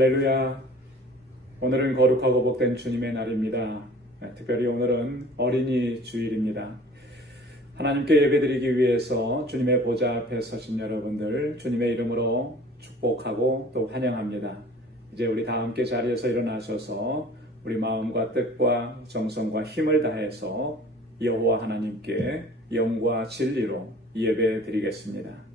할렐루야. 오늘은 거룩하고 복된 주님의 날입니다. 특별히 오늘은 어린이 주일입니다. 하나님께 예배드리기 위해서 주님의 보좌 앞에 서신 여러분들 주님의 이름으로 축복하고 또 환영합니다. 이제 우리 다 함께 자리에서 일어나셔서 우리 마음과 뜻과 정성과 힘을 다해서 여호와 하나님께 영과 진리로 예배드리겠습니다.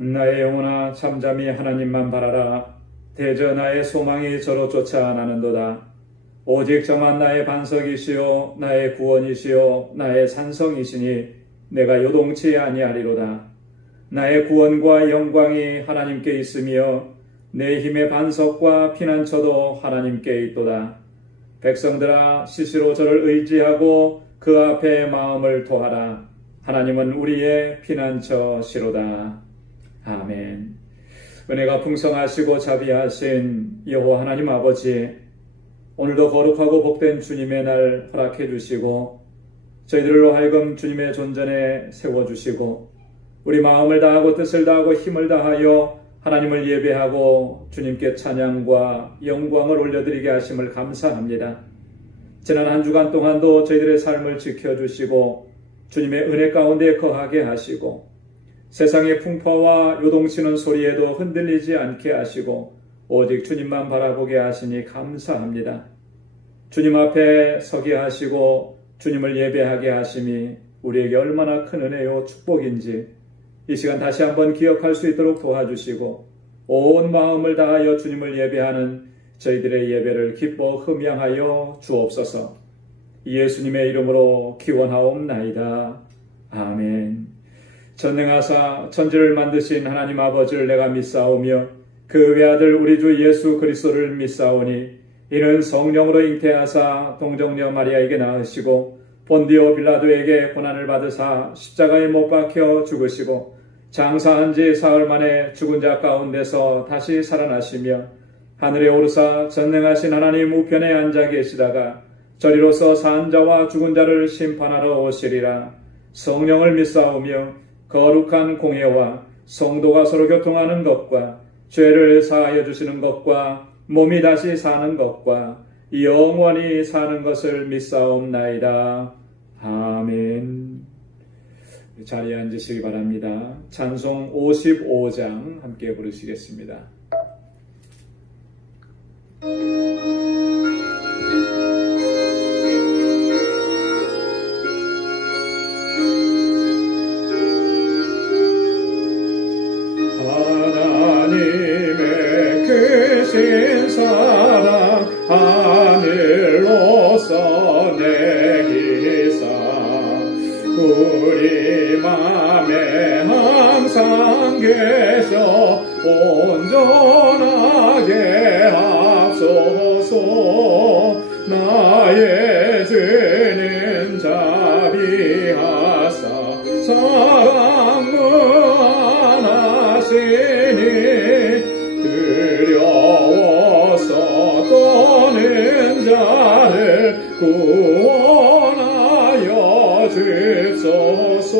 나의 영혼아 잠잠히 하나님만 바라라. 대저 나의 소망이 저로 쫓아나는도다. 오직 저만 나의 반석이시요 나의 구원이시요 나의 산성이시니 내가 요동치 아니하리로다. 나의 구원과 영광이 하나님께 있으며 내 힘의 반석과 피난처도 하나님께 있도다. 백성들아 시시로 저를 의지하고 그 앞에 마음을 토하라. 하나님은 우리의 피난처시로다. 아멘. 은혜가 풍성하시고 자비하신 여호와 하나님 아버지, 오늘도 거룩하고 복된 주님의 날 허락해 주시고 저희들로 하여금 주님의 존전에 세워주시고 우리 마음을 다하고 뜻을 다하고 힘을 다하여 하나님을 예배하고 주님께 찬양과 영광을 올려드리게 하심을 감사합니다. 지난 한 주간 동안도 저희들의 삶을 지켜주시고 주님의 은혜 가운데 거하게 하시고 세상의 풍파와 요동치는 소리에도 흔들리지 않게 하시고 오직 주님만 바라보게 하시니 감사합니다. 주님 앞에 서게 하시고 주님을 예배하게 하심이 우리에게 얼마나 큰 은혜요 축복인지 이 시간 다시 한번 기억할 수 있도록 도와주시고 온 마음을 다하여 주님을 예배하는 저희들의 예배를 기뻐 흠양하여 주옵소서. 예수님의 이름으로 기원하옵나이다. 아멘. 전능하사 천지를 만드신 하나님 아버지를 내가 믿사오며 그 외아들 우리 주 예수 그리스도를 믿사오니 이는 성령으로 잉태하사 동정녀 마리아에게 낳으시고 본디오 빌라도에게 고난을 받으사 십자가에 못 박혀 죽으시고 장사한 지 사흘 만에 죽은 자 가운데서 다시 살아나시며 하늘에 오르사 전능하신 하나님 우편에 앉아 계시다가 저리로서 산 자와 죽은 자를 심판하러 오시리라. 성령을 믿사오며 거룩한 공예와 성도가 서로 교통하는 것과 죄를 사하여 주시는 것과 몸이 다시 사는 것과 영원히 사는 것을 믿사옵나이다. 아멘. 자리에 앉으시기 바랍니다. 찬송 55장 함께 부르시겠습니다. 크신 사랑 하늘로서 내기사 우리 맘에 항상 계셔 온전하게 앞서서 나의 죄는 자비하사 사랑 무한하시니 두려워서 떠는 자를 구원하여 주옵소서.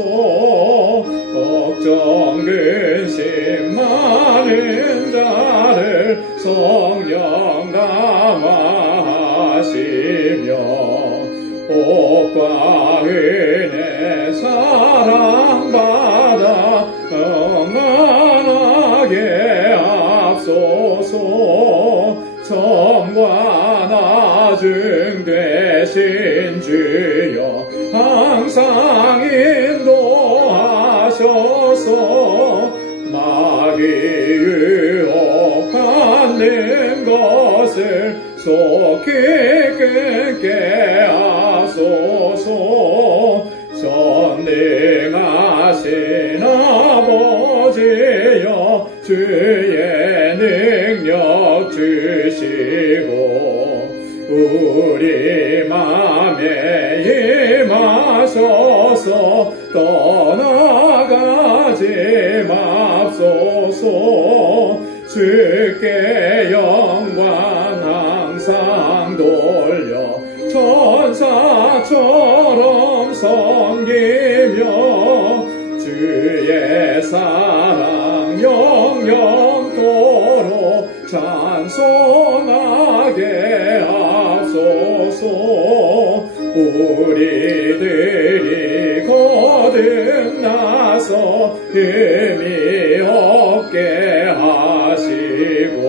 걱정 근심 많은 자를 성령 감화하시며 복과 은혜 사랑받아 평안하게 앞서서 처음과 나중 되신 주여 항상 인도하셔서 마귀 유혹받는 것을 속히 끊게 하소서. 전능하신 아버지여 우리 맘에 임하소서. 떠나가지 맙소서. 주께 영광 항상 돌려 천사처럼 섬기며 주의 사랑 영영토록 찬송하게 하소서. 우리들이 거듭나서 힘이 없게 하시고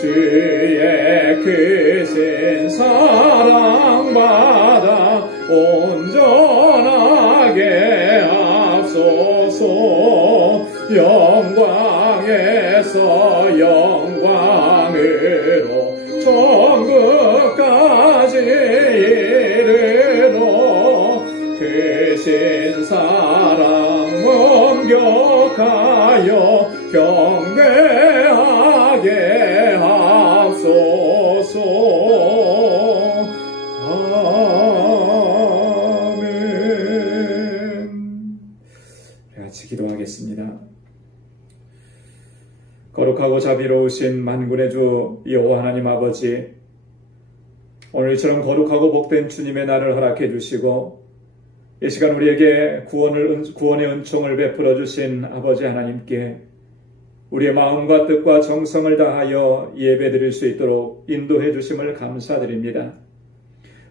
주의 크신 사랑받아 온전하게 하소서. 영광에서 영광으로 천국까지 이르러 크신 사랑 엄격하여 경배하게 하소서. 아멘. 같이 기도하겠습니다. 거룩하고 자비로우신 만군의 주 여호와 하나님 아버지, 오늘처럼 거룩하고 복된 주님의 날을 허락해 주시고 이 시간 우리에게 구원의 은총을 베풀어 주신 아버지 하나님께 우리의 마음과 뜻과 정성을 다하여 예배드릴 수 있도록 인도해 주심을 감사드립니다.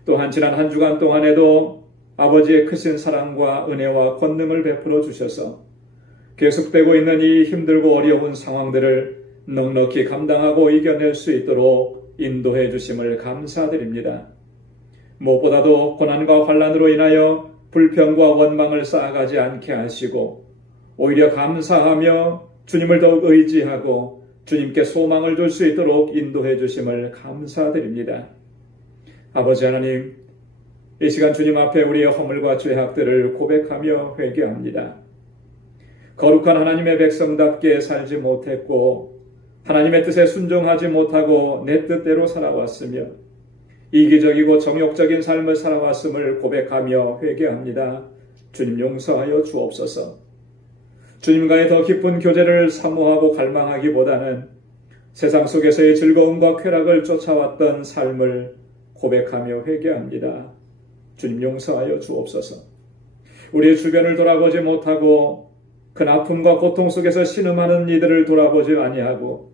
또한 지난 한 주간 동안에도 아버지의 크신 사랑과 은혜와 권능을 베풀어 주셔서 계속되고 있는 이 힘들고 어려운 상황들을 넉넉히 감당하고 이겨낼 수 있도록 인도해 주심을 감사드립니다. 무엇보다도 고난과 환난으로 인하여 불평과 원망을 쌓아가지 않게 하시고 오히려 감사하며 주님을 더욱 의지하고 주님께 소망을 줄 수 있도록 인도해 주심을 감사드립니다. 아버지 하나님, 이 시간 주님 앞에 우리의 허물과 죄악들을 고백하며 회개합니다. 거룩한 하나님의 백성답게 살지 못했고 하나님의 뜻에 순종하지 못하고 내 뜻대로 살아왔으며 이기적이고 정욕적인 삶을 살아왔음을 고백하며 회개합니다. 주님 용서하여 주옵소서. 주님과의 더 깊은 교제를 사모하고 갈망하기보다는 세상 속에서의 즐거움과 쾌락을 쫓아왔던 삶을 고백하며 회개합니다. 주님 용서하여 주옵소서. 우리의 주변을 돌아보지 못하고 큰 아픔과 고통 속에서 신음하는 이들을 돌아보지 아니하고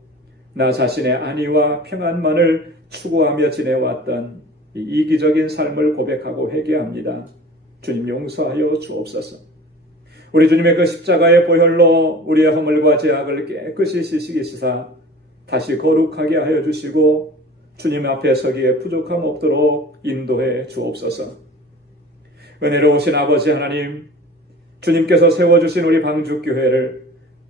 나 자신의 안위와 평안만을 추구하며 지내왔던 이 이기적인 삶을 고백하고 회개합니다. 주님 용서하여 주옵소서. 우리 주님의 그 십자가의 보혈로 우리의 허물과 죄악을 깨끗이 씻기시사 다시 거룩하게 하여 주시고 주님 앞에 서기에 부족함 없도록 인도해 주옵소서. 은혜로우신 아버지 하나님, 주님께서 세워주신 우리 방주교회를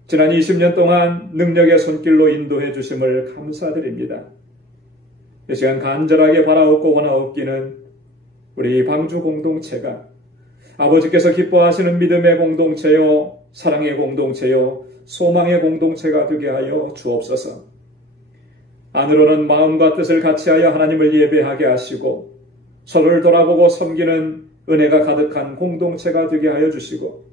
지난 20년 동안 능력의 손길로 인도해 주심을 감사드립니다. 이 시간 간절하게 바라옵고 원하옵기는 우리 방주 공동체가 아버지께서 기뻐하시는 믿음의 공동체요, 사랑의 공동체요, 소망의 공동체가 되게 하여 주옵소서. 안으로는 마음과 뜻을 같이하여 하나님을 예배하게 하시고 서로를 돌아보고 섬기는 은혜가 가득한 공동체가 되게 하여 주시고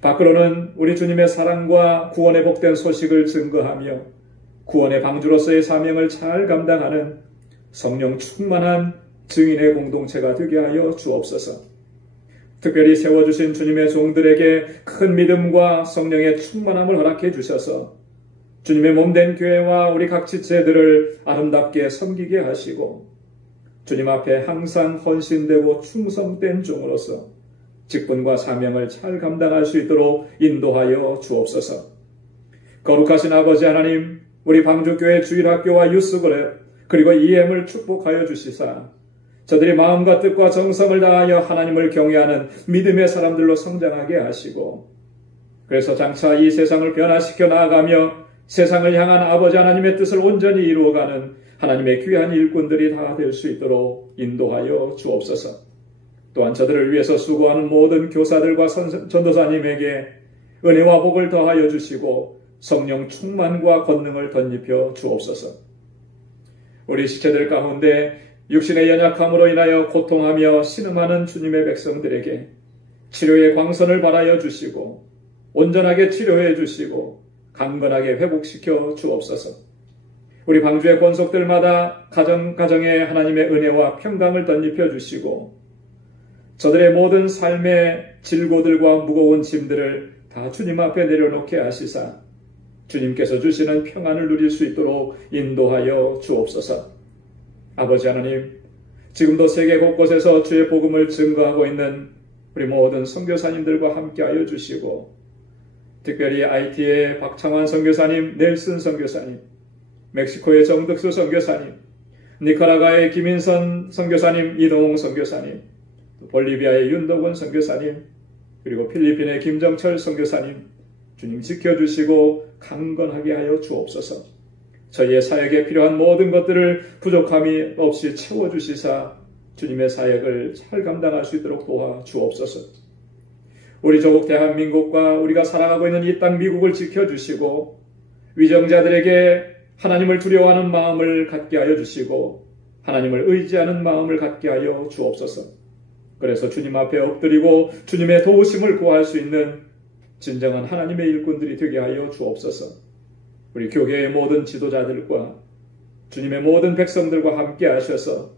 밖으로는 우리 주님의 사랑과 구원의 복된 소식을 증거하며 구원의 방주로서의 사명을 잘 감당하는 성령 충만한 증인의 공동체가 되게 하여 주옵소서. 특별히 세워주신 주님의 종들에게 큰 믿음과 성령의 충만함을 허락해 주셔서 주님의 몸된 교회와 우리 각 지체들을 아름답게 섬기게 하시고 주님 앞에 항상 헌신되고 충성된 종으로서 직분과 사명을 잘 감당할 수 있도록 인도하여 주옵소서. 거룩하신 아버지 하나님, 우리 방주교회 주일학교와 유스그룹 그리고 EM을 축복하여 주시사 저들이 마음과 뜻과 정성을 다하여 하나님을 경외하는 믿음의 사람들로 성장하게 하시고 그래서 장차 이 세상을 변화시켜 나아가며 세상을 향한 아버지 하나님의 뜻을 온전히 이루어가는 하나님의 귀한 일꾼들이 다 될 수 있도록 인도하여 주옵소서. 또한 저들을 위해서 수고하는 모든 교사들과 전도사님에게 은혜와 복을 더하여 주시고 성령 충만과 권능을 덧입혀 주옵소서. 우리 지체들 가운데 육신의 연약함으로 인하여 고통하며 신음하는 주님의 백성들에게 치료의 광선을 발하여 주시고 온전하게 치료해 주시고 강건하게 회복시켜 주옵소서. 우리 방주의 권속들마다 가정에 하나님의 은혜와 평강을 덧입혀 주시고 저들의 모든 삶의 질고들과 무거운 짐들을 다 주님 앞에 내려놓게 하시사 주님께서 주시는 평안을 누릴 수 있도록 인도하여 주옵소서. 아버지 하나님, 지금도 세계 곳곳에서 주의 복음을 증거하고 있는 우리 모든 선교사님들과 함께하여 주시고 특별히 IT의 박창환 선교사님, 넬슨 선교사님, 멕시코의 정득수 선교사님, 니카라과의 김인선 선교사님, 이동홍 선교사님, 볼리비아의 윤덕원 선교사님, 그리고 필리핀의 김정철 선교사님, 주님 지켜주시고 강건하게 하여 주옵소서. 저희의 사역에 필요한 모든 것들을 부족함이 없이 채워주시사 주님의 사역을 잘 감당할 수 있도록 도와주옵소서. 우리 조국 대한민국과 우리가 살아가고 있는 이 땅 미국을 지켜주시고 위정자들에게 하나님을 두려워하는 마음을 갖게 하여 주시고 하나님을 의지하는 마음을 갖게 하여 주옵소서. 그래서 주님 앞에 엎드리고 주님의 도우심을 구할 수 있는 진정한 하나님의 일꾼들이 되게 하여 주옵소서. 우리 교회의 모든 지도자들과 주님의 모든 백성들과 함께 하셔서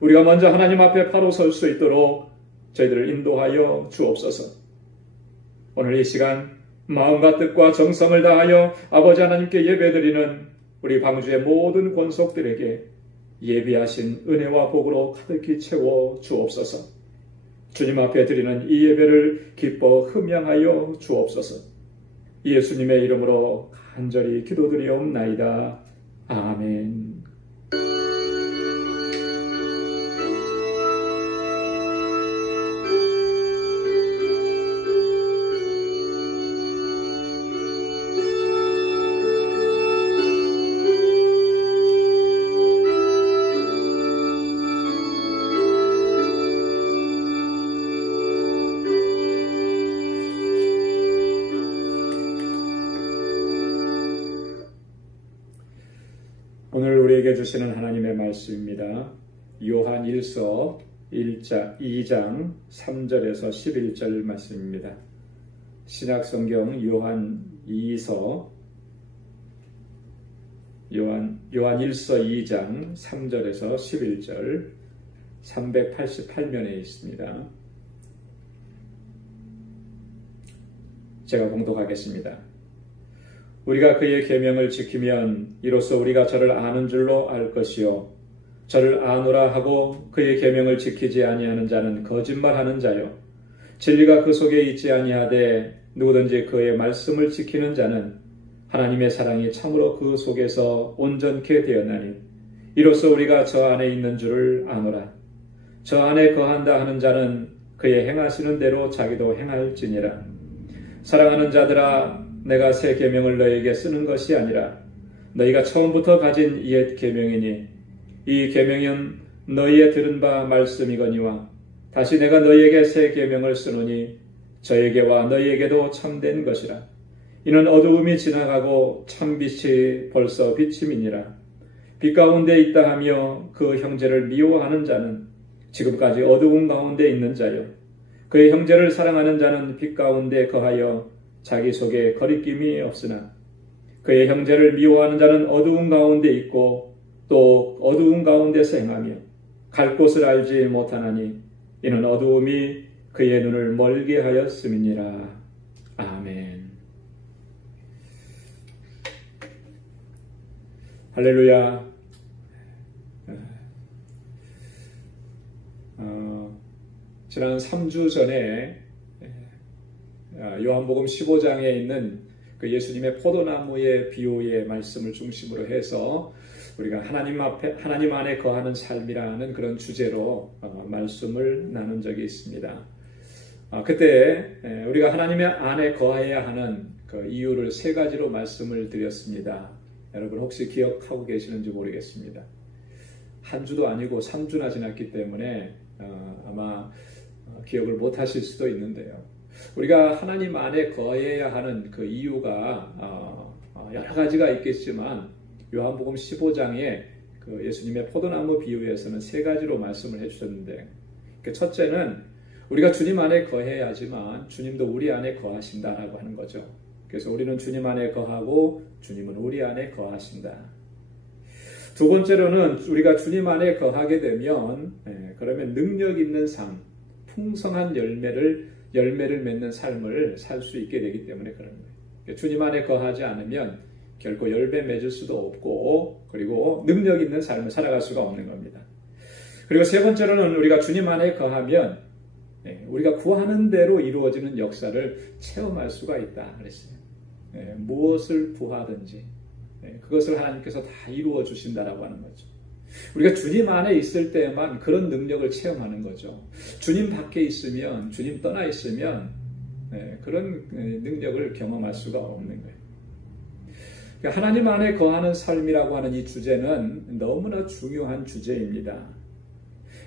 우리가 먼저 하나님 앞에 바로 설 수 있도록 저희들을 인도하여 주옵소서. 오늘 이 시간 마음과 뜻과 정성을 다하여 아버지 하나님께 예배드리는 우리 방주의 모든 권속들에게 예비하신 은혜와 복으로 가득히 채워 주옵소서. 주님 앞에 드리는 이 예배를 기뻐 흠양하여 주옵소서. 예수님의 이름으로 간절히 기도드리옵나이다. 아멘. 오늘 우리에게 주시는 하나님의 말씀입니다. 요한 1서 2장 3절에서 11절 말씀입니다. 신약성경 요한 1서 2장 3절에서 11절 388면에 있습니다. 제가 봉독하겠습니다. 우리가 그의 계명을 지키면 이로써 우리가 저를 아는 줄로 알 것이요 저를 아노라 하고 그의 계명을 지키지 아니하는 자는 거짓말하는 자요 진리가 그 속에 있지 아니하되 누구든지 그의 말씀을 지키는 자는 하나님의 사랑이 참으로 그 속에서 온전케 되었나니 이로써 우리가 저 안에 있는 줄을 아노라. 저 안에 거한다 하는 자는 그의 행하시는 대로 자기도 행할지니라. 사랑하는 자들아, 내가 새 계명을 너희에게 쓰는 것이 아니라 너희가 처음부터 가진 옛 계명이니 이 계명은 너희의 들은 바 말씀이거니와 다시 내가 너희에게 새 계명을 쓰노니 저에게와 너희에게도 참된 것이라. 이는 어두움이 지나가고 참빛이 벌써 비침이니라. 빛 가운데 있다 하며 그 형제를 미워하는 자는 지금까지 어두움 가운데 있는 자요 그의 형제를 사랑하는 자는 빛 가운데 거하여 자기 속에 거리낌이 없으나 그의 형제를 미워하는 자는 어두운 가운데 있고 또 어두운 가운데서 행하며 갈 곳을 알지 못하나니 이는 어두움이 그의 눈을 멀게 하였음이니라. 아멘. 할렐루야. 지난 3주 전에 요한복음 15장에 있는 그 예수님의 포도나무의 비유의 말씀을 중심으로 해서 우리가 하나님 안에 거하는 삶이라는 그런 주제로 말씀을 나눈 적이 있습니다. 그때 우리가 하나님의 안에 거해야 하는 그 이유를 3가지로 말씀을 드렸습니다. 여러분 혹시 기억하고 계시는지 모르겠습니다. 한 주도 아니고 3주나 지났기 때문에 아마 기억을 못 하실 수도 있는데요. 우리가 하나님 안에 거해야 하는 그 이유가 여러 가지가 있겠지만 요한복음 15장에 그 예수님의 포도나무 비유에서는 세 가지로 말씀을 해주셨는데, 그 첫째는 우리가 주님 안에 거해야지만 주님도 우리 안에 거하신다라고 하는 거죠. 그래서 우리는 주님 안에 거하고 주님은 우리 안에 거하신다. 두 번째로는 우리가 주님 안에 거하게 되면 그러면 능력 있는 삶, 풍성한 열매를 맺는 삶을 살 수 있게 되기 때문에 그런 거예요. 주님 안에 거하지 않으면 결코 열매 맺을 수도 없고 그리고 능력 있는 삶을 살아갈 수가 없는 겁니다. 그리고 세 번째로는 우리가 주님 안에 거하면 우리가 구하는 대로 이루어지는 역사를 체험할 수가 있다 그랬어요. 무엇을 구하든지 그것을 하나님께서 다 이루어 주신다라고 하는 거죠. 우리가 주님 안에 있을 때만 그런 능력을 체험하는 거죠. 주님 밖에 있으면, 주님 떠나 있으면 그런 능력을 경험할 수가 없는 거예요. 그러니까 하나님 안에 거하는 삶이라고 하는 이 주제는 너무나 중요한 주제입니다.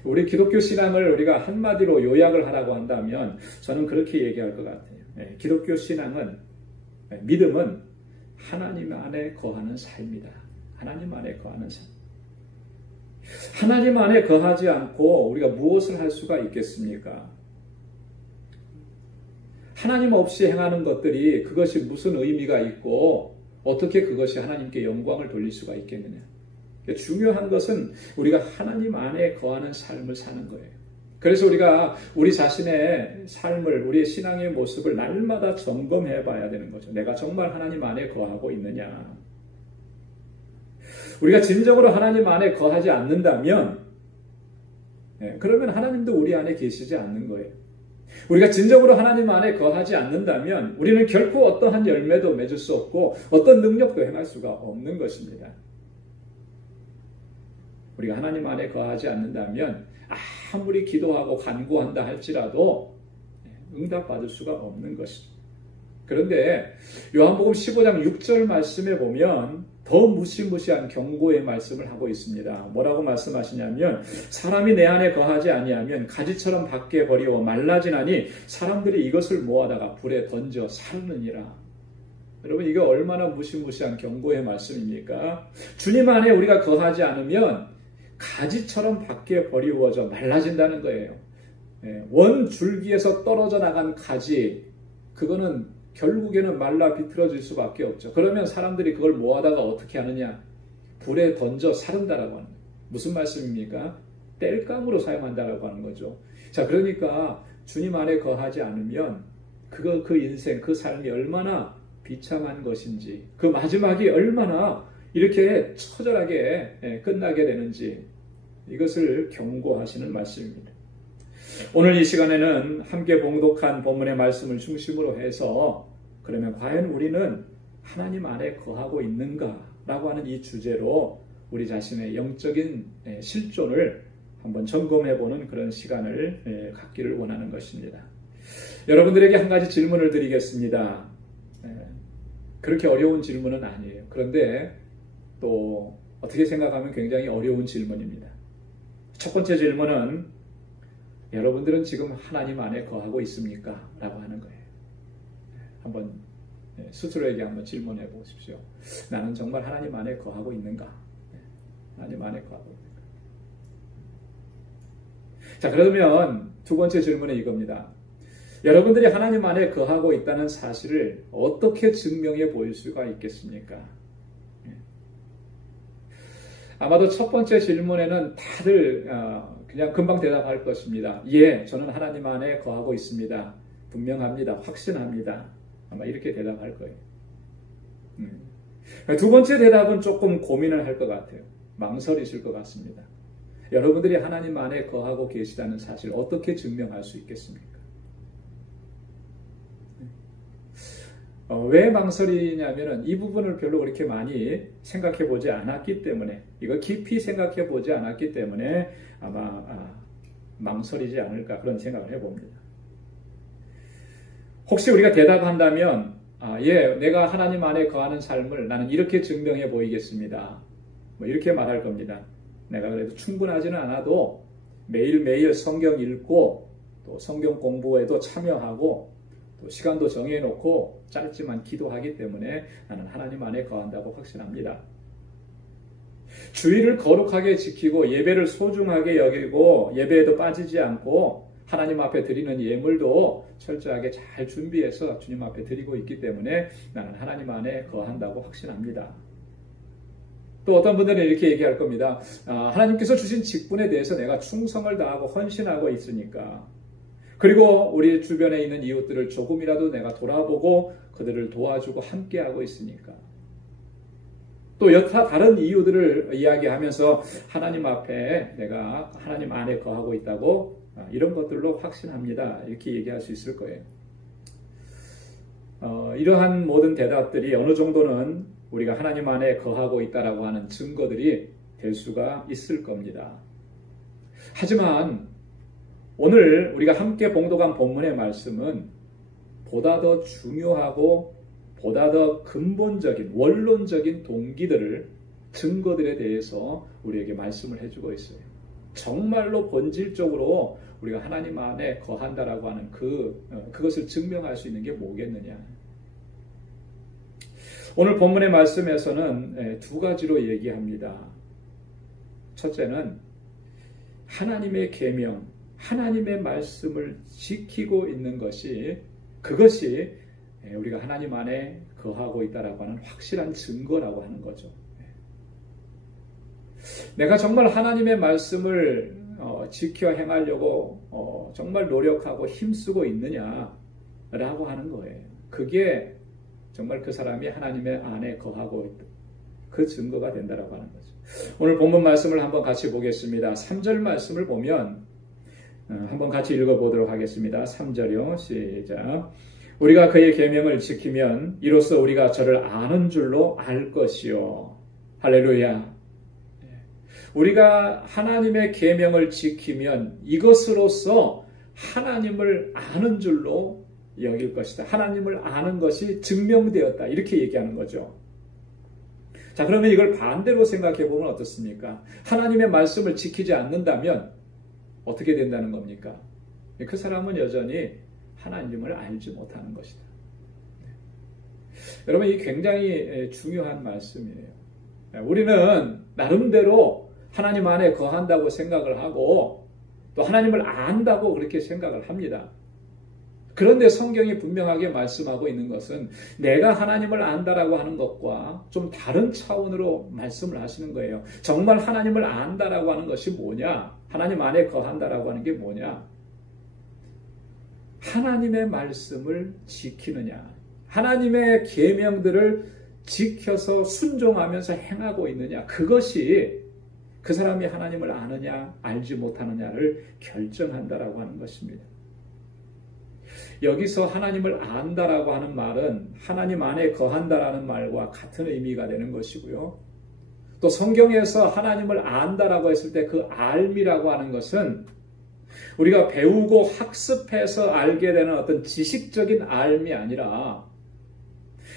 우리 기독교 신앙을 우리가 한마디로 요약을 하라고 한다면 저는 그렇게 얘기할 것 같아요. 기독교 신앙은, 믿음은 하나님 안에 거하는 삶이다. 하나님 안에 거하는 삶. 하나님 안에 거하지 않고 우리가 무엇을 할 수가 있겠습니까? 하나님 없이 행하는 것들이 그것이 무슨 의미가 있고 어떻게 그것이 하나님께 영광을 돌릴 수가 있겠느냐. 중요한 것은 우리가 하나님 안에 거하는 삶을 사는 거예요. 그래서 우리가 우리 자신의 삶을, 우리의 신앙의 모습을 날마다 점검해 봐야 되는 거죠. 내가 정말 하나님 안에 거하고 있느냐. 우리가 진정으로 하나님 안에 거하지 않는다면 그러면 하나님도 우리 안에 계시지 않는 거예요. 우리가 진정으로 하나님 안에 거하지 않는다면 우리는 결코 어떠한 열매도 맺을 수 없고 어떤 능력도 행할 수가 없는 것입니다. 우리가 하나님 안에 거하지 않는다면 아무리 기도하고 간구한다 할지라도 응답받을 수가 없는 것입니다. 그런데 요한복음 15장 6절 말씀에 보면 더 무시무시한 경고의 말씀을 하고 있습니다. 뭐라고 말씀하시냐면 사람이 내 안에 거하지 아니하면 가지처럼 밖에 버리고 말라지나니 사람들이 이것을 모아다가 불에 던져 사르느니라. 여러분 이게 얼마나 무시무시한 경고의 말씀입니까? 주님 안에 우리가 거하지 않으면 가지처럼 밖에 버리워져 말라진다는 거예요. 원 줄기에서 떨어져 나간 가지, 그거는 결국에는 말라 비틀어질 수밖에 없죠. 그러면 사람들이 그걸 모아다가 어떻게 하느냐? 불에 던져 사른다라고 하는 거예요. 무슨 말씀입니까? 땔감으로 사용한다라고 하는 거죠. 자, 그러니까 주님 안에 거하지 않으면 그 인생, 그 삶이 얼마나 비참한 것인지, 그 마지막이 얼마나 이렇게 처절하게 끝나게 되는지 이것을 경고하시는 말씀입니다. 오늘 이 시간에는 함께 봉독한 본문의 말씀을 중심으로 해서 그러면 과연 우리는 하나님 안에 거하고 있는가라고 하는 이 주제로 우리 자신의 영적인 실존을 한번 점검해보는 그런 시간을 갖기를 원하는 것입니다. 여러분들에게 한 가지 질문을 드리겠습니다. 그렇게 어려운 질문은 아니에요. 그런데 또 어떻게 생각하면 굉장히 어려운 질문입니다. 첫 번째 질문은 여러분들은 지금 하나님 안에 거하고 있습니까? 라고 하는 거예요. 한번 스스로에게 한번 질문해 보십시오. 나는 정말 하나님 안에 거하고 있는가? 하나님 안에 거하고 있는가? 자, 그러면 두 번째 질문은 이겁니다. 여러분들이 하나님 안에 거하고 있다는 사실을 어떻게 증명해 보일 수가 있겠습니까? 아마도 첫 번째 질문에는 다들 그냥 금방 대답할 것입니다. 예, 저는 하나님 안에 거하고 있습니다. 분명합니다. 확신합니다. 아마 이렇게 대답할 거예요. 두 번째 대답은 조금 고민을 할 것 같아요. 망설이실 것 같습니다. 여러분들이 하나님 안에 거하고 계시다는 사실을 어떻게 증명할 수 있겠습니까? 왜 망설이냐면은 이 부분을 별로 그렇게 많이 생각해 보지 않았기 때문에, 이거 깊이 생각해 보지 않았기 때문에 아마 망설이지 않을까 그런 생각을 해봅니다. 혹시 우리가 대답한다면 예, 내가 하나님 안에 거하는 삶을 나는 이렇게 증명해 보이겠습니다. 뭐 이렇게 말할 겁니다. 내가 그래도 충분하지는 않아도 매일매일 성경 읽고 또 성경 공부에도 참여하고 또 시간도 정해놓고 짧지만 기도하기 때문에 나는 하나님 안에 거한다고 확신합니다. 주의를 거룩하게 지키고 예배를 소중하게 여기고 예배에도 빠지지 않고 하나님 앞에 드리는 예물도 철저하게 잘 준비해서 주님 앞에 드리고 있기 때문에 나는 하나님 안에 거한다고 확신합니다. 또 어떤 분들은 이렇게 얘기할 겁니다. 하나님께서 주신 직분에 대해서 내가 충성을 다하고 헌신하고 있으니까, 그리고 우리 주변에 있는 이웃들을 조금이라도 내가 돌아보고 그들을 도와주고 함께하고 있으니까, 또 여타 다른 이유들을 이야기하면서 하나님 앞에 내가 하나님 안에 거하고 있다고 이런 것들로 확신합니다. 이렇게 얘기할 수 있을 거예요. 이러한 모든 대답들이 어느 정도는 우리가 하나님 안에 거하고 있다라고 하는 증거들이 될 수가 있을 겁니다. 하지만 오늘 우리가 함께 봉독한 본문의 말씀은 보다 더 중요하고 보다 더 근본적인 원론적인 동기들을, 증거들에 대해서 우리에게 말씀을 해주고 있어요. 정말로 본질적으로 우리가 하나님 안에 거한다라고 하는 그것을 증명할 수 있는 게 뭐겠느냐. 오늘 본문의 말씀에서는 두 가지로 얘기합니다. 첫째는 하나님의 계명, 하나님의 말씀을 지키고 있는 것이, 그것이 우리가 하나님 안에 거하고 있다라고 하는 확실한 증거라고 하는 거죠. 내가 정말 하나님의 말씀을 지켜 행하려고 정말 노력하고 힘쓰고 있느냐라고 하는 거예요. 그게 정말 그 사람이 하나님의 안에 거하고 있다, 그 증거가 된다라고 하는 거죠. 오늘 본문 말씀을 한번 같이 보겠습니다. 3절 말씀을 보면 한번 같이 읽어보도록 하겠습니다. 3절이요. 시작. 우리가 그의 계명을 지키면 이로써 우리가 저를 아는 줄로 알 것이요. 할렐루야. 우리가 하나님의 계명을 지키면 이것으로서 하나님을 아는 줄로 여길 것이다. 하나님을 아는 것이 증명되었다. 이렇게 얘기하는 거죠. 자, 그러면 이걸 반대로 생각해 보면 어떻습니까? 하나님의 말씀을 지키지 않는다면 어떻게 된다는 겁니까? 그 사람은 여전히 하나님을 알지 못하는 것이다. 여러분, 이 굉장히 중요한 말씀이에요. 우리는 나름대로 하나님 안에 거한다고 생각을 하고 또 하나님을 안다고 그렇게 생각을 합니다. 그런데 성경이 분명하게 말씀하고 있는 것은 내가 하나님을 안다라고 하는 것과 좀 다른 차원으로 말씀을 하시는 거예요. 정말 하나님을 안다라고 하는 것이 뭐냐? 하나님 안에 거한다라고 하는 게 뭐냐? 하나님의 말씀을 지키느냐? 하나님의 계명들을 지켜서 순종하면서 행하고 있느냐? 그것이 그 사람이 하나님을 아느냐 알지 못하느냐를 결정한다라고 하는 것입니다. 여기서 하나님을 안다라고 하는 말은 하나님 안에 거한다라는 말과 같은 의미가 되는 것이고요. 또 성경에서 하나님을 안다라고 했을 때 그 알미라고 하는 것은 우리가 배우고 학습해서 알게 되는 어떤 지식적인 알미 아니라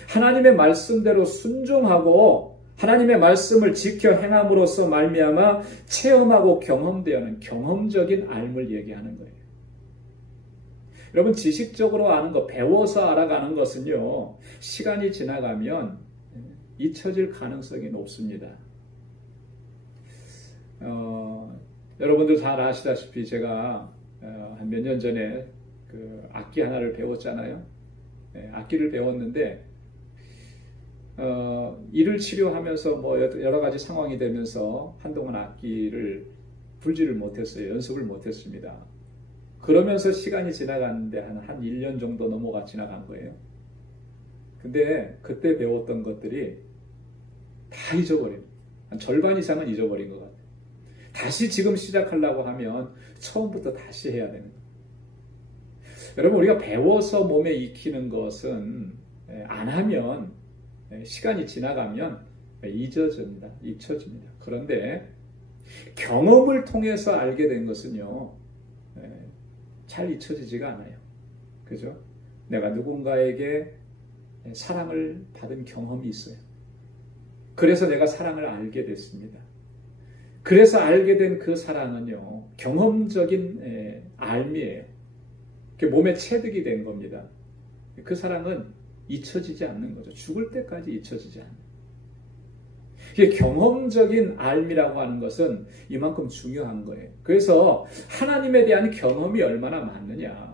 하나님의 말씀대로 순종하고 하나님의 말씀을 지켜 행함으로써 말미암아 체험하고 경험되는 경험적인 알을 얘기하는 거예요. 여러분, 지식적으로 아는 것, 배워서 알아가는 것은요, 시간이 지나가면 잊혀질 가능성이 높습니다. 여러분들 잘 아시다시피 제가 한 몇 년 전에 그 악기 하나를 배웠잖아요. 악기를 배웠는데 일을 치료하면서 뭐 여러 가지 상황이 되면서 한동안 악기를 불지를 못했어요. 연습을 못했습니다. 그러면서 시간이 지나갔는데 한 1년 정도 넘어가 지나간 거예요. 근데 그때 배웠던 것들이 다 잊어버린, 한 절반 이상은 잊어버린 것 같아요. 다시 지금 시작하려고 하면 처음부터 다시 해야 되는 거예요. 여러분, 우리가 배워서 몸에 익히는 것은 안 하면 시간이 지나가면 잊혀집니다. 그런데 경험을 통해서 알게 된 것은요, 잘 잊혀지지가 않아요. 그죠? 내가 누군가에게 사랑을 받은 경험이 있어요. 그래서 내가 사랑을 알게 됐습니다. 그래서 알게 된 그 사랑은요, 경험적인 알미예요. 몸에 체득이 된 겁니다. 그 사랑은 잊혀지지 않는 거죠. 죽을 때까지 잊혀지지 않아요. 이게 경험적인 알미라고 하는 것은 이만큼 중요한 거예요. 그래서 하나님에 대한 경험이 얼마나 많느냐.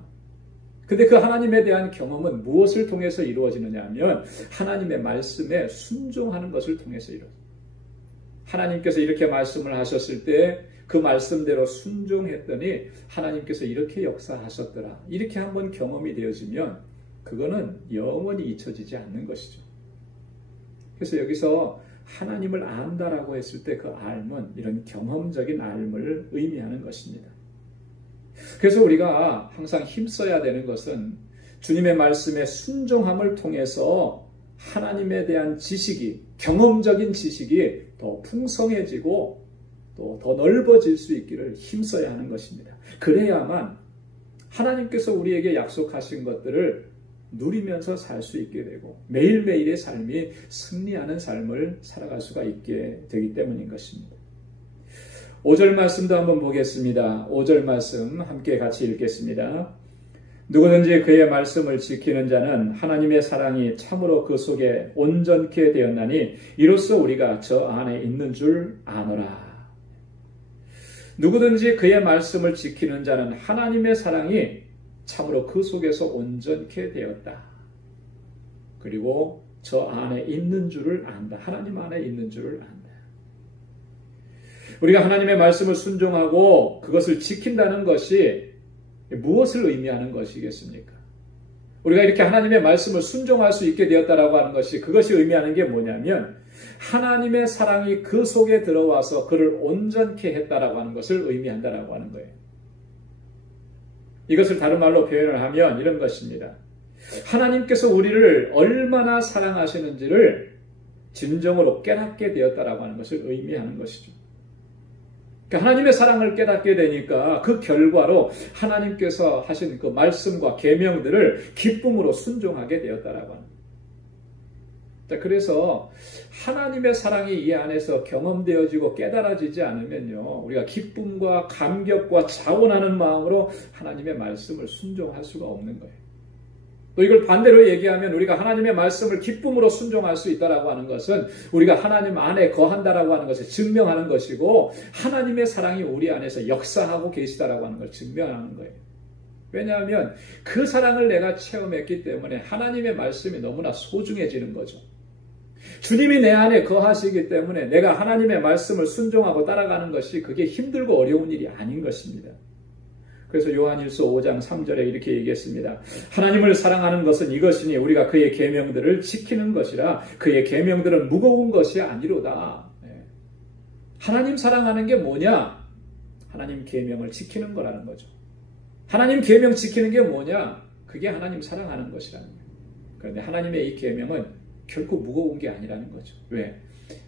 근데 그 하나님에 대한 경험은 무엇을 통해서 이루어지느냐 하면 하나님의 말씀에 순종하는 것을 통해서 이루어져요. 하나님께서 이렇게 말씀을 하셨을 때 그 말씀대로 순종했더니 하나님께서 이렇게 역사하셨더라. 이렇게 한번 경험이 되어지면 그거는 영원히 잊혀지지 않는 것이죠. 그래서 여기서 하나님을 안다라고 했을 때 그 알은 이런 경험적인 알을 의미하는 것입니다. 그래서 우리가 항상 힘써야 되는 것은 주님의 말씀에 순종함을 통해서 하나님에 대한 지식이, 경험적인 지식이 더 풍성해지고 또 더 넓어질 수 있기를 힘써야 하는 것입니다. 그래야만 하나님께서 우리에게 약속하신 것들을 누리면서 살 수 있게 되고 매일매일의 삶이 승리하는 삶을 살아갈 수가 있게 되기 때문인 것입니다. 5절 말씀도 한번 보겠습니다. 5절 말씀 함께 같이 읽겠습니다. 누구든지 그의 말씀을 지키는 자는 하나님의 사랑이 참으로 그 속에 온전케 되었나니 이로써 우리가 저 안에 있는 줄 아노라. 누구든지 그의 말씀을 지키는 자는 하나님의 사랑이 참으로 그 속에서 온전케 되었다. 그리고 저 안에 있는 줄을 안다. 하나님 안에 있는 줄을 안다. 우리가 하나님의 말씀을 순종하고 그것을 지킨다는 것이 무엇을 의미하는 것이겠습니까? 우리가 이렇게 하나님의 말씀을 순종할 수 있게 되었다라고 하는 것이 그것이 의미하는 게 뭐냐면 하나님의 사랑이 그 속에 들어와서 그를 온전케 했다라고 하는 것을 의미한다라고 하는 거예요. 이것을 다른 말로 표현을 하면 이런 것입니다. 하나님께서 우리를 얼마나 사랑하시는지를 진정으로 깨닫게 되었다라고 하는 것을 의미하는 것이죠. 그러니까 하나님의 사랑을 깨닫게 되니까 그 결과로 하나님께서 하신 그 말씀과 계명들을 기쁨으로 순종하게 되었다라고 합니다. 그래서 하나님의 사랑이 이 안에서 경험되어지고 깨달아지지 않으면요, 우리가 기쁨과 감격과 자원하는 마음으로 하나님의 말씀을 순종할 수가 없는 거예요. 또 이걸 반대로 얘기하면 우리가 하나님의 말씀을 기쁨으로 순종할 수 있다라고 하는 것은 우리가 하나님 안에 거한다라고 하는 것을 증명하는 것이고 하나님의 사랑이 우리 안에서 역사하고 계시다라고 하는 걸 증명하는 거예요. 왜냐하면 그 사랑을 내가 체험했기 때문에 하나님의 말씀이 너무나 소중해지는 거죠. 주님이 내 안에 거하시기 때문에 내가 하나님의 말씀을 순종하고 따라가는 것이 그게 힘들고 어려운 일이 아닌 것입니다. 그래서 요한일서 5장 3절에 이렇게 얘기했습니다. 하나님을 사랑하는 것은 이것이니 우리가 그의 계명들을 지키는 것이라 그의 계명들은 무거운 것이 아니로다. 하나님 사랑하는 게 뭐냐? 하나님 계명을 지키는 거라는 거죠. 하나님 계명 지키는 게 뭐냐? 그게 하나님 사랑하는 것이라는 거예요. 그런데 하나님의 이 계명은 결코 무거운 게 아니라는 거죠. 왜?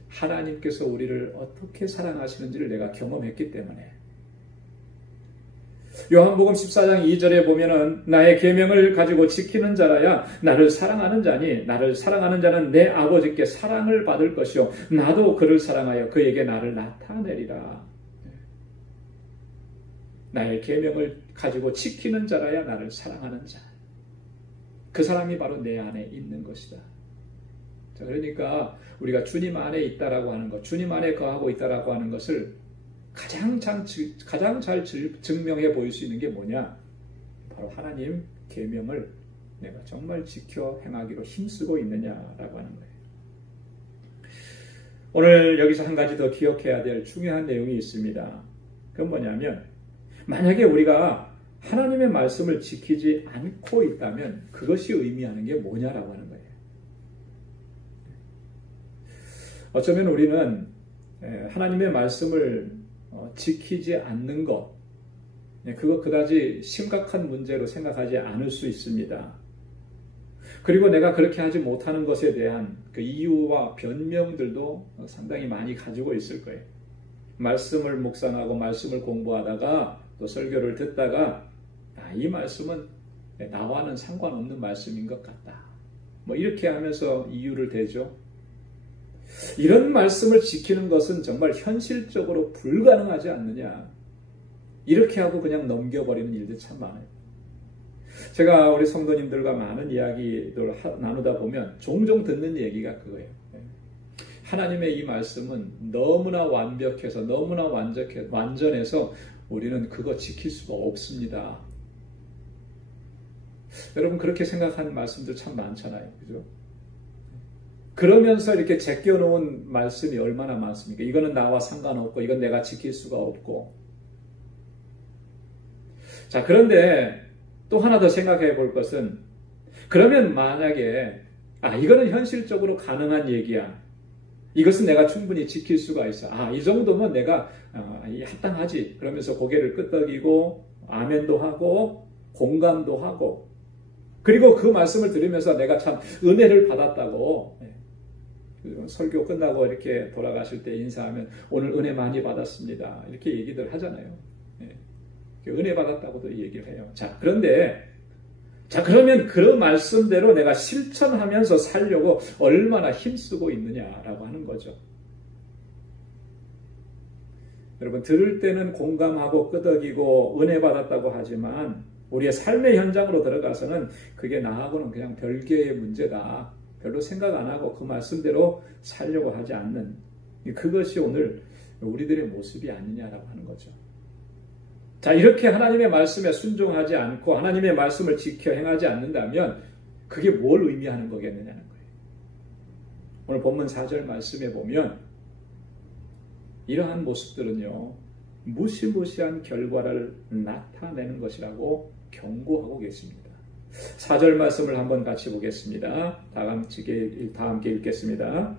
하나님께서 우리를 어떻게 사랑하시는지를 내가 경험했기 때문에. 요한복음 14장 2절에 보면은 나의 계명을 가지고 지키는 자라야 나를 사랑하는 자니 나를 사랑하는 자는 내 아버지께 사랑을 받을 것이요 나도 그를 사랑하여 그에게 나를 나타내리라. 나의 계명을 가지고 지키는 자라야 나를 사랑하는 자. 그 사람이 바로 내 안에 있는 것이다. 자, 그러니까 우리가 주님 안에 있다라고 하는 것, 주님 안에 거하고 있다라고 하는 것을 가장 잘 증명해 보일 수 있는 게 뭐냐? 바로 하나님 계명을 내가 정말 지켜 행하기로 힘쓰고 있느냐라고 하는 거예요. 오늘 여기서 한 가지 더 기억해야 될 중요한 내용이 있습니다. 그건 뭐냐면 만약에 우리가 하나님의 말씀을 지키지 않고 있다면 그것이 의미하는 게 뭐냐라고 하는 거예요. 어쩌면 우리는 하나님의 말씀을 지키지 않는 것, 그거 그다지 심각한 문제로 생각하지 않을 수 있습니다. 그리고 내가 그렇게 하지 못하는 것에 대한 그 이유와 변명들도 상당히 많이 가지고 있을 거예요. 말씀을 묵상하고 말씀을 공부하다가 또 설교를 듣다가 이 말씀은 나와는 상관없는 말씀인 것 같다. 뭐 이렇게 하면서 이유를 대죠. 이런 말씀을 지키는 것은 정말 현실적으로 불가능하지 않느냐. 이렇게 하고 그냥 넘겨버리는 일들 참 많아요. 제가 우리 성도님들과 많은 이야기를 나누다 보면 종종 듣는 얘기가 그거예요. 하나님의 이 말씀은 너무나 완벽해서 너무나 완전해서 우리는 그거 지킬 수가 없습니다. 여러분 그렇게 생각하는 말씀들 참 많잖아요. 그죠? 그러면서 이렇게 제껴놓은 말씀이 얼마나 많습니까? 이거는 나와 상관없고 이건 내가 지킬 수가 없고. 자, 그런데 또 하나 더 생각해 볼 것은, 그러면 만약에 이거는 현실적으로 가능한 얘기야. 이것은 내가 충분히 지킬 수가 있어. 이 정도면 내가 합당하지. 그러면서 고개를 끄덕이고 아멘도 하고 공감도 하고, 그리고 그 말씀을 들으면서 내가 참 은혜를 받았다고, 설교 끝나고 이렇게 돌아가실 때 인사하면 오늘 은혜 많이 받았습니다. 이렇게 얘기들 하잖아요. 은혜 받았다고도 얘기를 해요. 그러면 그 말씀대로 내가 실천하면서 살려고 얼마나 힘쓰고 있느냐라고 하는 거죠. 여러분, 들을 때는 공감하고 끄덕이고 은혜 받았다고 하지만 우리의 삶의 현장으로 들어가서는 그게 나하고는 그냥 별개의 문제다. 별로 생각 안 하고 그 말씀대로 살려고 하지 않는, 그것이 오늘 우리들의 모습이 아니냐라고 하는 거죠. 자, 이렇게 하나님의 말씀에 순종하지 않고 하나님의 말씀을 지켜 행하지 않는다면 그게 뭘 의미하는 거겠느냐는 거예요. 오늘 본문 4절 말씀에 보면 이러한 모습들은요, 무시무시한 결과를 나타내는 것이라고 경고하고 계십니다. 4절 말씀을 한번 같이 보겠습니다. 다 함께 읽겠습니다.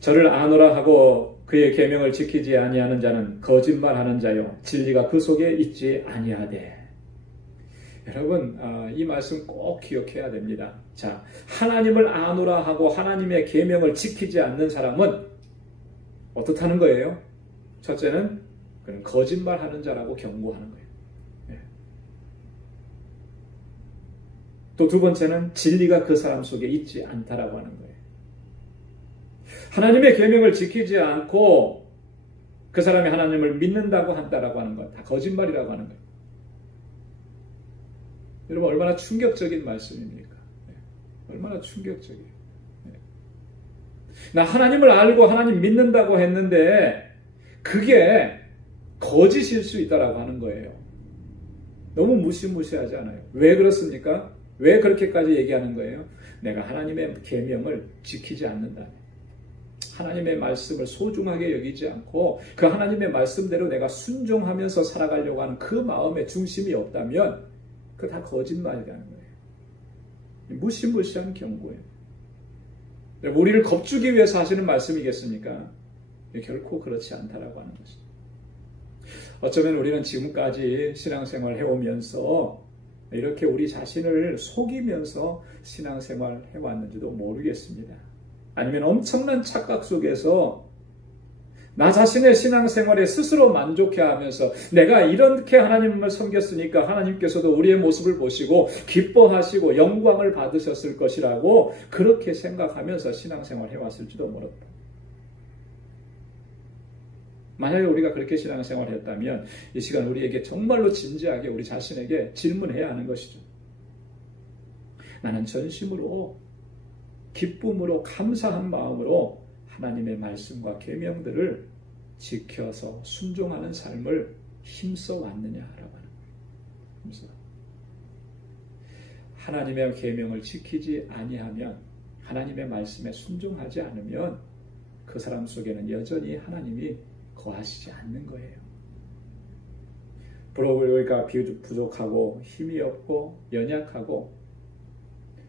저를 아노라 하고 그의 계명을 지키지 아니하는 자는 거짓말하는 자요, 진리가 그 속에 있지 아니하되. 여러분, 이 말씀 꼭 기억해야 됩니다. 자, 하나님을 아노라 하고 하나님의 계명을 지키지 않는 사람은 어떻다는 거예요? 첫째는 그는 거짓말하는 자라고 경고하는 거예요. 또 두 번째는 진리가 그 사람 속에 있지 않다라고 하는 거예요. 하나님의 계명을 지키지 않고 그 사람이 하나님을 믿는다고 한다라고 하는 것, 다 거짓말이라고 하는 거예요. 여러분, 얼마나 충격적인 말씀입니까? 얼마나 충격적이에요. 나 하나님을 알고 하나님 믿는다고 했는데 그게 거짓일 수 있다라고 하는 거예요. 너무 무시무시하지 않아요? 왜 그렇습니까? 왜 그렇게까지 얘기하는 거예요? 내가 하나님의 계명을 지키지 않는다. 하나님의 말씀을 소중하게 여기지 않고 그 하나님의 말씀대로 내가 순종하면서 살아가려고 하는 그 마음의 중심이 없다면 그거 다 거짓말이라는 거예요. 무시무시한 경고예요. 우리를 겁주기 위해서 하시는 말씀이겠습니까? 결코 그렇지 않다라고 하는 것입니다. 어쩌면 우리는 지금까지 신앙생활 해오면서 이렇게 우리 자신을 속이면서 신앙생활 해왔는지도 모르겠습니다. 아니면 엄청난 착각 속에서 나 자신의 신앙생활에 스스로 만족해하면서 내가 이렇게 하나님을 섬겼으니까 하나님께서도 우리의 모습을 보시고 기뻐하시고 영광을 받으셨을 것이라고 그렇게 생각하면서 신앙생활 해왔을지도 모른다. 만약에 우리가 그렇게 신앙생활을 했다면 이 시간 우리에게 정말로 진지하게 우리 자신에게 질문해야 하는 것이죠. 나는 전심으로 기쁨으로 감사한 마음으로 하나님의 말씀과 계명들을 지켜서 순종하는 삶을 힘써 왔느냐라고 하는 거예요. 하나님의 계명을 지키지 아니하면, 하나님의 말씀에 순종하지 않으면 그 사람 속에는 여전히 하나님이 거하시지 않는 거예요. 우리가 부족하고 힘이 없고 연약하고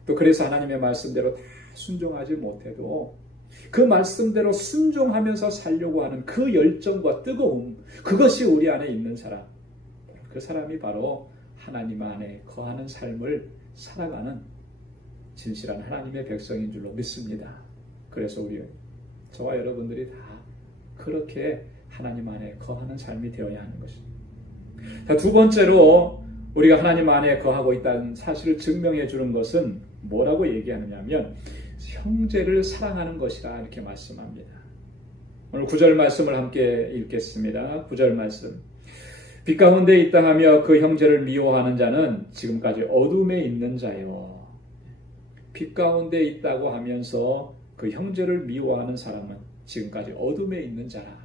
또 그래서 하나님의 말씀대로 다 순종하지 못해도 그 말씀대로 순종하면서 살려고 하는 그 열정과 뜨거움, 그것이 우리 안에 있는 사람, 그 사람이 바로 하나님 안에 거하는 삶을 살아가는 진실한 하나님의 백성인 줄로 믿습니다. 그래서 저와 여러분들이 다 그렇게 하나님 안에 거하는 삶이 되어야 하는 것입니다. 두 번째로 우리가 하나님 안에 거하고 있다는 사실을 증명해 주는 것은 뭐라고 얘기하느냐 하면 형제를 사랑하는 것이라 이렇게 말씀합니다. 오늘 9절 말씀을 함께 읽겠습니다. 9절 말씀. 빛 가운데 있다 하며 그 형제를 미워하는 자는 지금까지 어둠에 있는 자요. 빛 가운데 있다고 하면서 그 형제를 미워하는 사람은 지금까지 어둠에 있는 자라.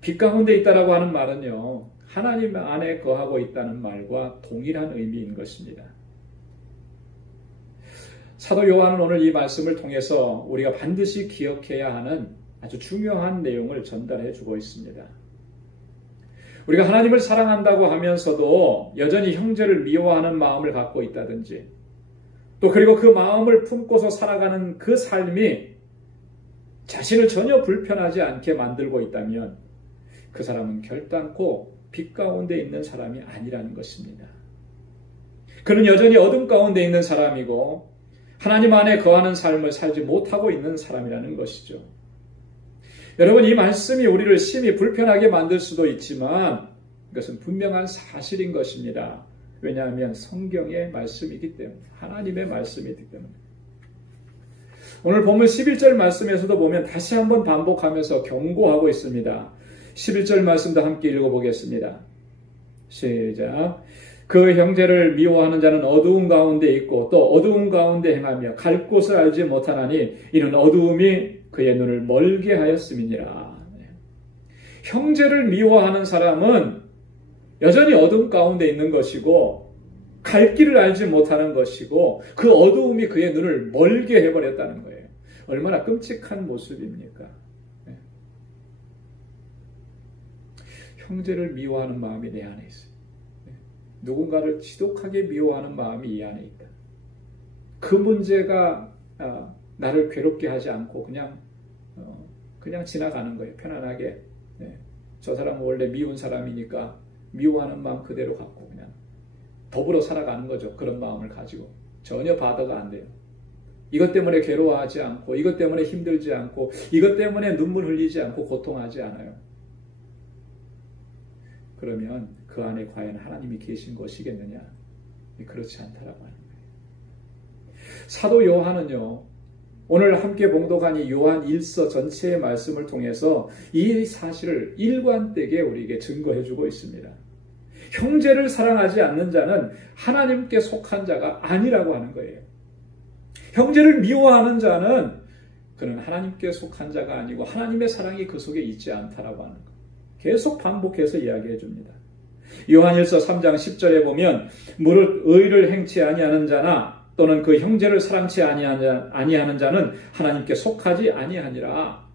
빛 가운데 있다라고 하는 말은요, 하나님 안에 거하고 있다는 말과 동일한 의미인 것입니다. 사도 요한은 오늘 이 말씀을 통해서 우리가 반드시 기억해야 하는 아주 중요한 내용을 전달해 주고 있습니다. 우리가 하나님을 사랑한다고 하면서도 여전히 형제를 미워하는 마음을 갖고 있다든지, 또 그리고 그 마음을 품고서 살아가는 그 삶이 자신을 전혀 불편하지 않게 만들고 있다면 그 사람은 결단코 빛 가운데 있는 사람이 아니라는 것입니다. 그는 여전히 어둠 가운데 있는 사람이고 하나님 안에 거하는 삶을 살지 못하고 있는 사람이라는 것이죠. 여러분, 이 말씀이 우리를 심히 불편하게 만들 수도 있지만 이것은 분명한 사실인 것입니다. 왜냐하면 성경의 말씀이기 때문에, 하나님의 말씀이기 때문에. 오늘 본문 11절 말씀에서도 보면 다시 한번 반복하면서 경고하고 있습니다. 11절 말씀도 함께 읽어보겠습니다. 시작. 그 형제를 미워하는 자는 어두운 가운데 있고 또 어두운 가운데 행하며 갈 곳을 알지 못하나니 이는 어두움이 그의 눈을 멀게 하였음이니라. 형제를 미워하는 사람은 여전히 어둠 가운데 있는 것이고 갈 길을 알지 못하는 것이고 그 어두움이 그의 눈을 멀게 해버렸다는 거예요. 얼마나 끔찍한 모습입니까? 형제를 미워하는 마음이 내 안에 있어요. 누군가를 지독하게 미워하는 마음이 이 안에 있다. 그 문제가 나를 괴롭게 하지 않고 그냥 지나가는 거예요. 편안하게. 저 사람은 원래 미운 사람이니까 미워하는 마음 그대로 갖고 그냥 더불어 살아가는 거죠. 그런 마음을 가지고. 전혀 바더가 안 돼요. 이것 때문에 괴로워하지 않고, 이것 때문에 힘들지 않고, 이것 때문에 눈물 흘리지 않고 고통하지 않아요. 그러면 그 안에 과연 하나님이 계신 것이겠느냐? 그렇지 않다라고 하는 거예요. 사도 요한은요, 오늘 함께 봉독한 이 요한 1서 전체의 말씀을 통해서 이 사실을 일관되게 우리에게 증거해주고 있습니다. 형제를 사랑하지 않는 자는 하나님께 속한 자가 아니라고 하는 거예요. 형제를 미워하는 자는 그는 하나님께 속한 자가 아니고 하나님의 사랑이 그 속에 있지 않다라고 하는 거예요. 계속 반복해서 이야기해 줍니다. 요한일서 3장 10절에 보면 무릇 의를 행치 아니하는 자나 또는 그 형제를 사랑치 아니하는 자는 하나님께 속하지 아니하니라.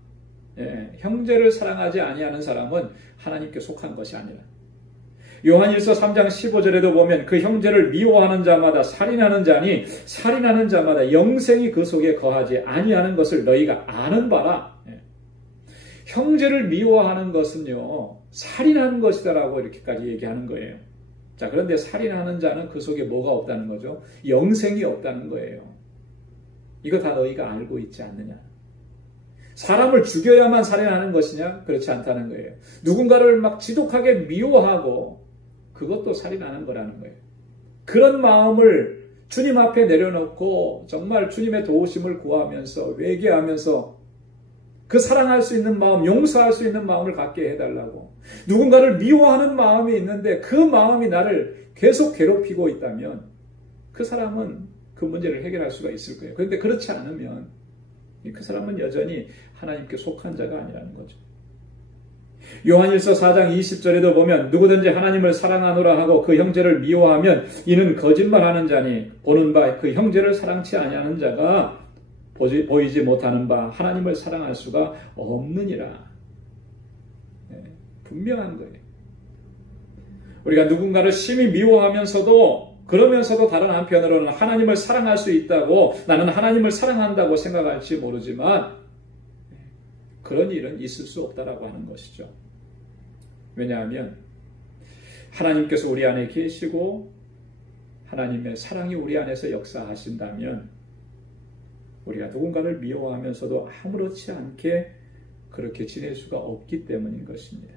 형제를 사랑하지 아니하는 사람은 하나님께 속한 것이 아니라. 요한일서 3장 15절에도 보면 그 형제를 미워하는 자마다 살인하는 자니 살인하는 자마다 영생이 그 속에 거하지 아니하는 것을 너희가 아는 바라. 형제를 미워하는 것은요, 살인하는 것이다라고 이렇게까지 얘기하는 거예요. 자, 그런데 살인하는 자는 그 속에 뭐가 없다는 거죠? 영생이 없다는 거예요. 이거 다 너희가 알고 있지 않느냐? 사람을 죽여야만 살인하는 것이냐? 그렇지 않다는 거예요. 누군가를 막 지독하게 미워하고 그것도 살인하는 거라는 거예요. 그런 마음을 주님 앞에 내려놓고 정말 주님의 도우심을 구하면서 회개하면서 그 사랑할 수 있는 마음, 용서할 수 있는 마음을 갖게 해달라고. 누군가를 미워하는 마음이 있는데 그 마음이 나를 계속 괴롭히고 있다면 그 사람은 그 문제를 해결할 수가 있을 거예요. 그런데 그렇지 않으면 그 사람은 여전히 하나님께 속한 자가 아니라는 거죠. 요한일서 4장 20절에도 보면 누구든지 하나님을 사랑하노라 하고 그 형제를 미워하면 이는 거짓말하는 자니 보는 바 그 형제를 사랑치 아니하는 자가 보이지 못하는 바 하나님을 사랑할 수가 없느니라. 분명한 거예요. 우리가 누군가를 심히 미워하면서도 그러면서도 다른 한편으로는 하나님을 사랑할 수 있다고 나는 하나님을 사랑한다고 생각할지 모르지만 그런 일은 있을 수 없다라고 하는 것이죠. 왜냐하면 하나님께서 우리 안에 계시고 하나님의 사랑이 우리 안에서 역사하신다면 우리가 누군가를 미워하면서도 아무렇지 않게 그렇게 지낼 수가 없기 때문인 것입니다.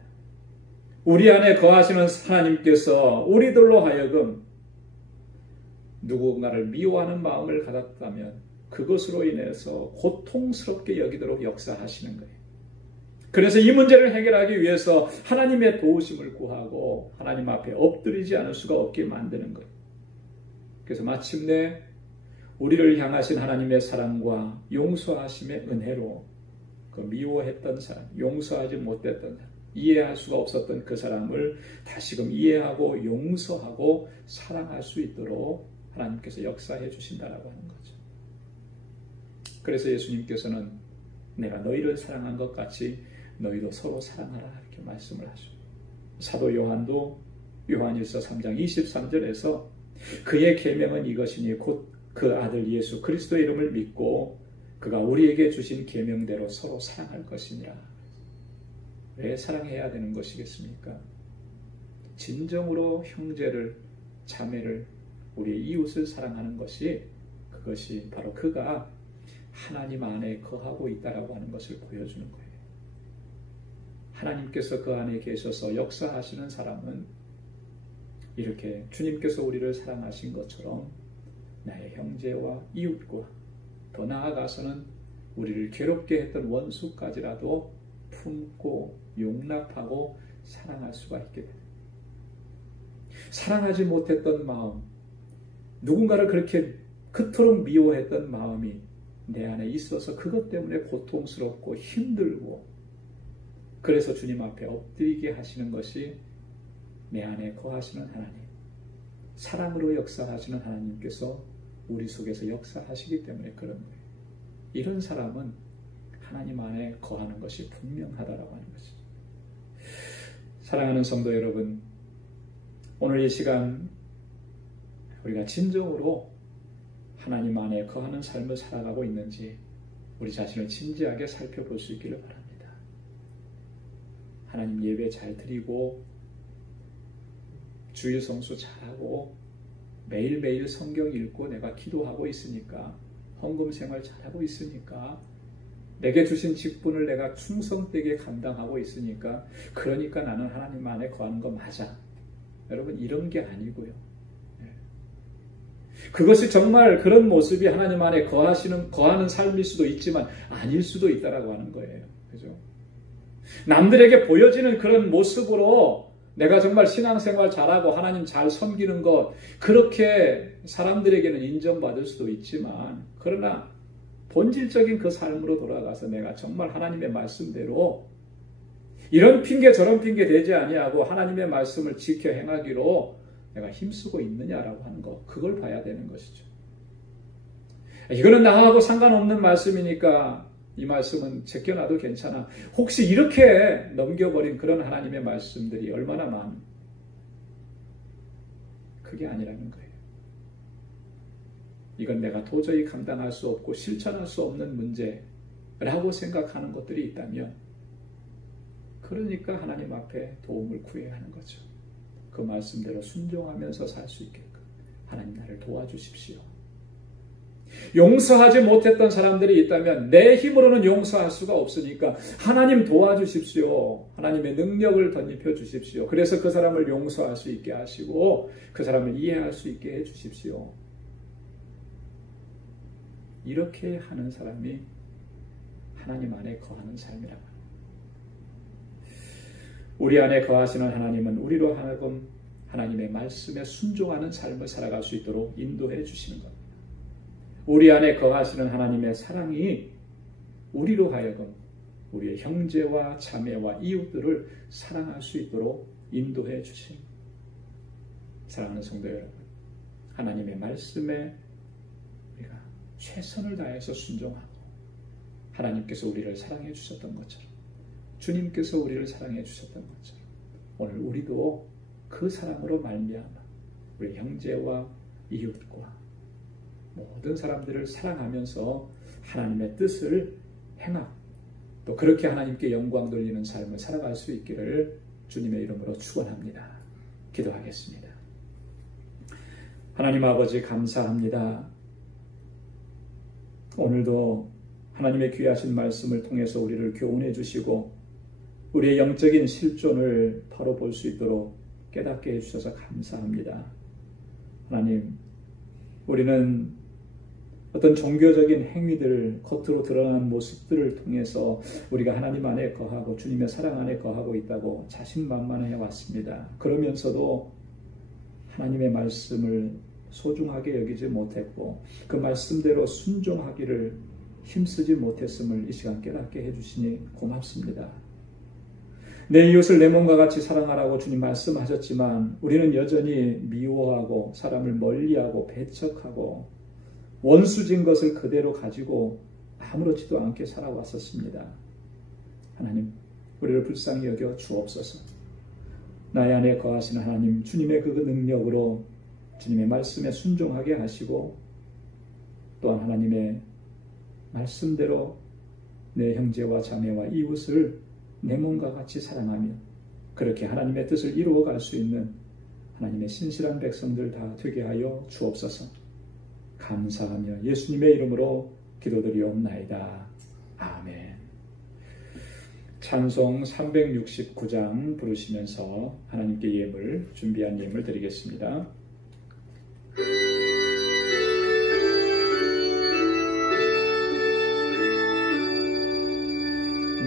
우리 안에 거하시는 하나님께서 우리들로 하여금 누군가를 미워하는 마음을 가졌다면 그것으로 인해서 고통스럽게 여기도록 역사하시는 거예요. 그래서 이 문제를 해결하기 위해서 하나님의 도우심을 구하고 하나님 앞에 엎드리지 않을 수가 없게 만드는 거예요. 그래서 마침내 우리를 향하신 하나님의 사랑과 용서하심의 은혜로 그 미워했던 사람, 용서하지 못했던 사람, 이해할 수가 없었던 그 사람을 다시금 이해하고 용서하고 사랑할 수 있도록 하나님께서 역사해 주신다라고 하는 거죠. 그래서 예수님께서는 내가 너희를 사랑한 것 같이 너희도 서로 사랑하라 이렇게 말씀을 하죠. 사도 요한도 요한일서 3장 23절에서 그의 계명은 이것이니 곧 그 아들 예수 그리스도의 이름을 믿고 그가 우리에게 주신 계명대로 서로 사랑할 것이니라. 왜 사랑해야 되는 것이겠습니까? 진정으로 형제를, 자매를, 우리의 이웃을 사랑하는 것이 그것이 바로 그가 하나님 안에 거하고 있다라고 하는 것을 보여주는 거예요. 하나님께서 그 안에 계셔서 역사하시는 사람은 이렇게 주님께서 우리를 사랑하신 것처럼 나의 형제와 이웃과 더 나아가서는 우리를 괴롭게 했던 원수까지라도 품고 용납하고 사랑할 수가 있게 됩니다. 사랑하지 못했던 마음, 누군가를 그렇게 그토록 미워했던 마음이 내 안에 있어서 그것 때문에 고통스럽고 힘들고 그래서 주님 앞에 엎드리게 하시는 것이 내 안에 거하시는 하나님, 사랑으로 역사하시는 하나님께서 우리 속에서 역사하시기 때문에 그런 거예요. 이런 사람은 하나님 안에 거하는 것이 분명하다라고 하는 것이죠. 사랑하는 성도 여러분, 오늘 이 시간 우리가 진정으로 하나님 안에 거하는 삶을 살아가고 있는지 우리 자신을 진지하게 살펴볼 수 있기를 바랍니다. 하나님 예배 잘 드리고 주일 성수 잘하고 매일매일 성경 읽고 내가 기도하고 있으니까 헌금 생활 잘하고 있으니까 내게 주신 직분을 내가 충성되게 감당하고 있으니까 그러니까 나는 하나님 안에 거하는 거 맞아. 여러분 이런 게 아니고요. 그것이 정말 그런 모습이 하나님 안에 거하는 삶일 수도 있지만 아닐 수도 있다라고 하는 거예요. 그죠? 남들에게 보여지는 그런 모습으로 내가 정말 신앙생활 잘하고 하나님 잘 섬기는 것 그렇게 사람들에게는 인정받을 수도 있지만 그러나 본질적인 그 삶으로 돌아가서 내가 정말 하나님의 말씀대로 이런 핑계 저런 핑계 대지 아니하고 하나님의 말씀을 지켜 행하기로 내가 힘쓰고 있느냐라고 하는 것 그걸 봐야 되는 것이죠. 이거는 나하고 상관없는 말씀이니까 이 말씀은 제껴놔도 괜찮아. 혹시 이렇게 넘겨버린 그런 하나님의 말씀들이 얼마나 많은 그게 아니라는 거예요. 이건 내가 도저히 감당할 수 없고 실천할 수 없는 문제라고 생각하는 것들이 있다면 그러니까 하나님 앞에 도움을 구해야 하는 거죠. 그 말씀대로 순종하면서 살 수 있게끔 하나님 나를 도와주십시오. 용서하지 못했던 사람들이 있다면 내 힘으로는 용서할 수가 없으니까 하나님 도와주십시오. 하나님의 능력을 덧입혀 주십시오. 그래서 그 사람을 용서할 수 있게 하시고 그 사람을 이해할 수 있게 해 주십시오. 이렇게 하는 사람이 하나님 안에 거하는 삶이라고 합니다. 우리 안에 거하시는 하나님은 우리로 하여금 하나님의 말씀에 순종하는 삶을 살아갈 수 있도록 인도해 주시는 겁니다. 우리 안에 거하시는 하나님의 사랑이 우리로 하여금 우리의 형제와 자매와 이웃들을 사랑할 수 있도록 인도해 주십니다. 사랑하는 성도 여러분, 하나님의 말씀에 우리가 최선을 다해서 순종하고 하나님께서 우리를 사랑해 주셨던 것처럼 주님께서 우리를 사랑해 주셨던 것처럼 오늘 우리도 그 사랑으로 말미암아 우리 형제와 이웃과 모든 사람들을 사랑하면서 하나님의 뜻을 행하고 또 그렇게 하나님께 영광 돌리는 삶을 살아갈 수 있기를 주님의 이름으로 축원합니다. 기도하겠습니다. 하나님 아버지 감사합니다. 오늘도 하나님의 귀하신 말씀을 통해서 우리를 교훈해 주시고 우리의 영적인 실존을 바로 볼 수 있도록 깨닫게 해주셔서 감사합니다. 하나님, 우리는 어떤 종교적인 행위들, 겉으로 드러난 모습들을 통해서 우리가 하나님 안에 거하고 주님의 사랑 안에 거하고 있다고 자신만만해 왔습니다. 그러면서도 하나님의 말씀을 소중하게 여기지 못했고 그 말씀대로 순종하기를 힘쓰지 못했음을 이 시간 깨닫게 해주시니 고맙습니다. 내 이웃을 내 몸과 같이 사랑하라고 주님 말씀하셨지만 우리는 여전히 미워하고 사람을 멀리하고 배척하고 원수진 것을 그대로 가지고 아무렇지도 않게 살아왔었습니다. 하나님, 우리를 불쌍히 여겨 주옵소서. 나의 안에 거하시는 하나님, 주님의 그 능력으로 주님의 말씀에 순종하게 하시고 또한 하나님의 말씀대로 내 형제와 자매와 이웃을 내 몸과 같이 사랑하며 그렇게 하나님의 뜻을 이루어갈 수 있는 하나님의 신실한 백성들 다 되게 하여 주옵소서. 감사하며 예수님의 이름으로 기도드리옵나이다. 아멘. 찬송 369장 부르시면서 하나님께 예물, 준비한 예물 드리겠습니다.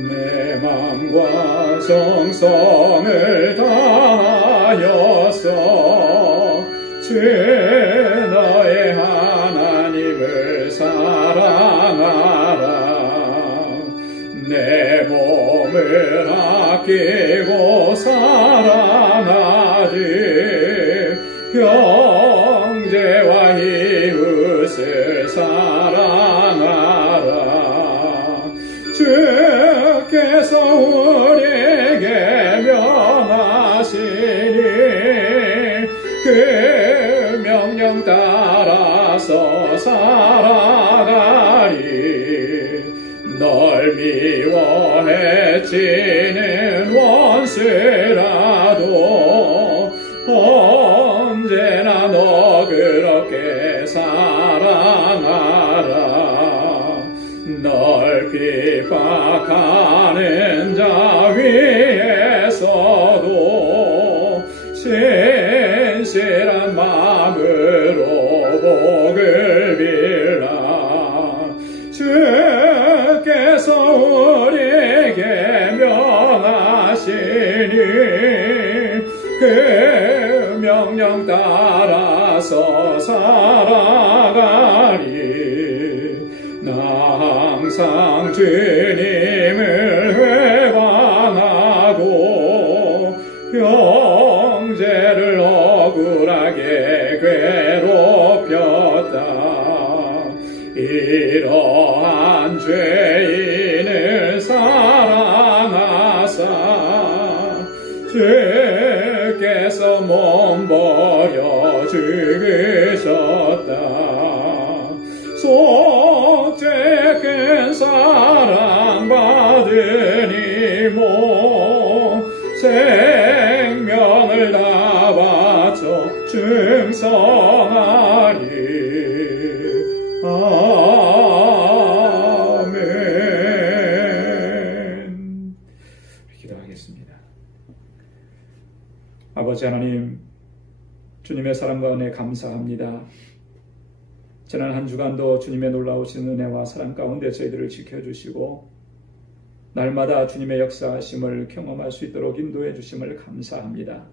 내 맘과 정성을 다하여서 주 너의 하나님을 사랑하라. 내 몸을 아끼고 사랑하되 형제와 이웃을 사랑하라. 주께서 우리에게 명하시니 그 명령 따라서 살아가리. 널 미워해치는 원수라도 언제나 너그럽게 사랑하라. 널 핍박하는 자 위에서도 신실한 마음으로 복을 빌라. 주께서 우리에게 명하시니 그 명령 따라서 살아가리. 나 항상 주님을 회방하고 형제를 억울하게 괴롭혔다. 이러한 죄인을 사랑하사 주께서 몸버려 죽으셨다. 속죄 큰 사랑받으니 모 생명을 다 바쳐 충성하리. 아멘. 기도하겠습니다. 아버지 하나님, 주님의 사랑과 은혜 감사합니다. 지난 한 주간도 주님의 놀라우신 은혜와 사랑 가운데 저희들을 지켜주시고 날마다 주님의 역사하심을 경험할 수 있도록 인도해 주심을 감사합니다.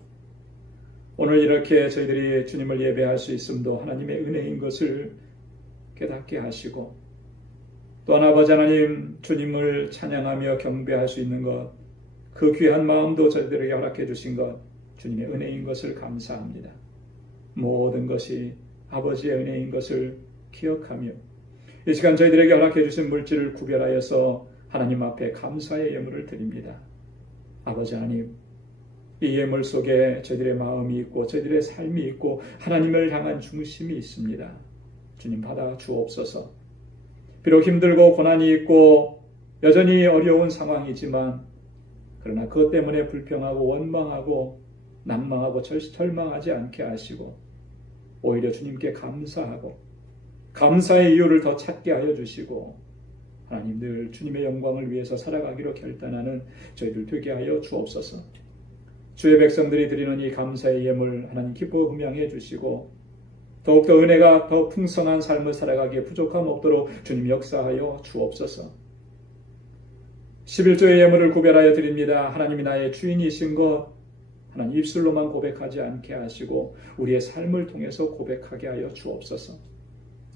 오늘 이렇게 저희들이 주님을 예배할 수 있음도 하나님의 은혜인 것을 깨닫게 하시고 또한 아버지 하나님, 주님을 찬양하며 경배할 수 있는 것, 그 귀한 마음도 저희들에게 허락해 주신 것 주님의 은혜인 것을 감사합니다. 모든 것이 아버지의 은혜인 것을 기억하며 이 시간 저희들에게 허락해 주신 물질을 구별하여서 하나님 앞에 감사의 예물을 드립니다. 아버지 하나님, 이 예물 속에 저희들의 마음이 있고 저희들의 삶이 있고 하나님을 향한 중심이 있습니다. 주님 받아 주옵소서. 비록 힘들고 고난이 있고 여전히 어려운 상황이지만 그러나 그것 때문에 불평하고 원망하고 난망하고 절망하지 않게 하시고 오히려 주님께 감사하고 감사의 이유를 더 찾게 하여 주시고 하나님 늘 주님의 영광을 위해서 살아가기로 결단하는 저희들 되게 하여 주옵소서. 주의 백성들이 드리는 이 감사의 예물 하나님 기뻐 흠양해 주시고 더욱더 은혜가 더 풍성한 삶을 살아가기에 부족함 없도록 주님 역사하여 주옵소서. 11조의 예물을 구별하여 드립니다. 하나님이 나의 주인이신 것 하나님 입술로만 고백하지 않게 하시고 우리의 삶을 통해서 고백하게 하여 주옵소서.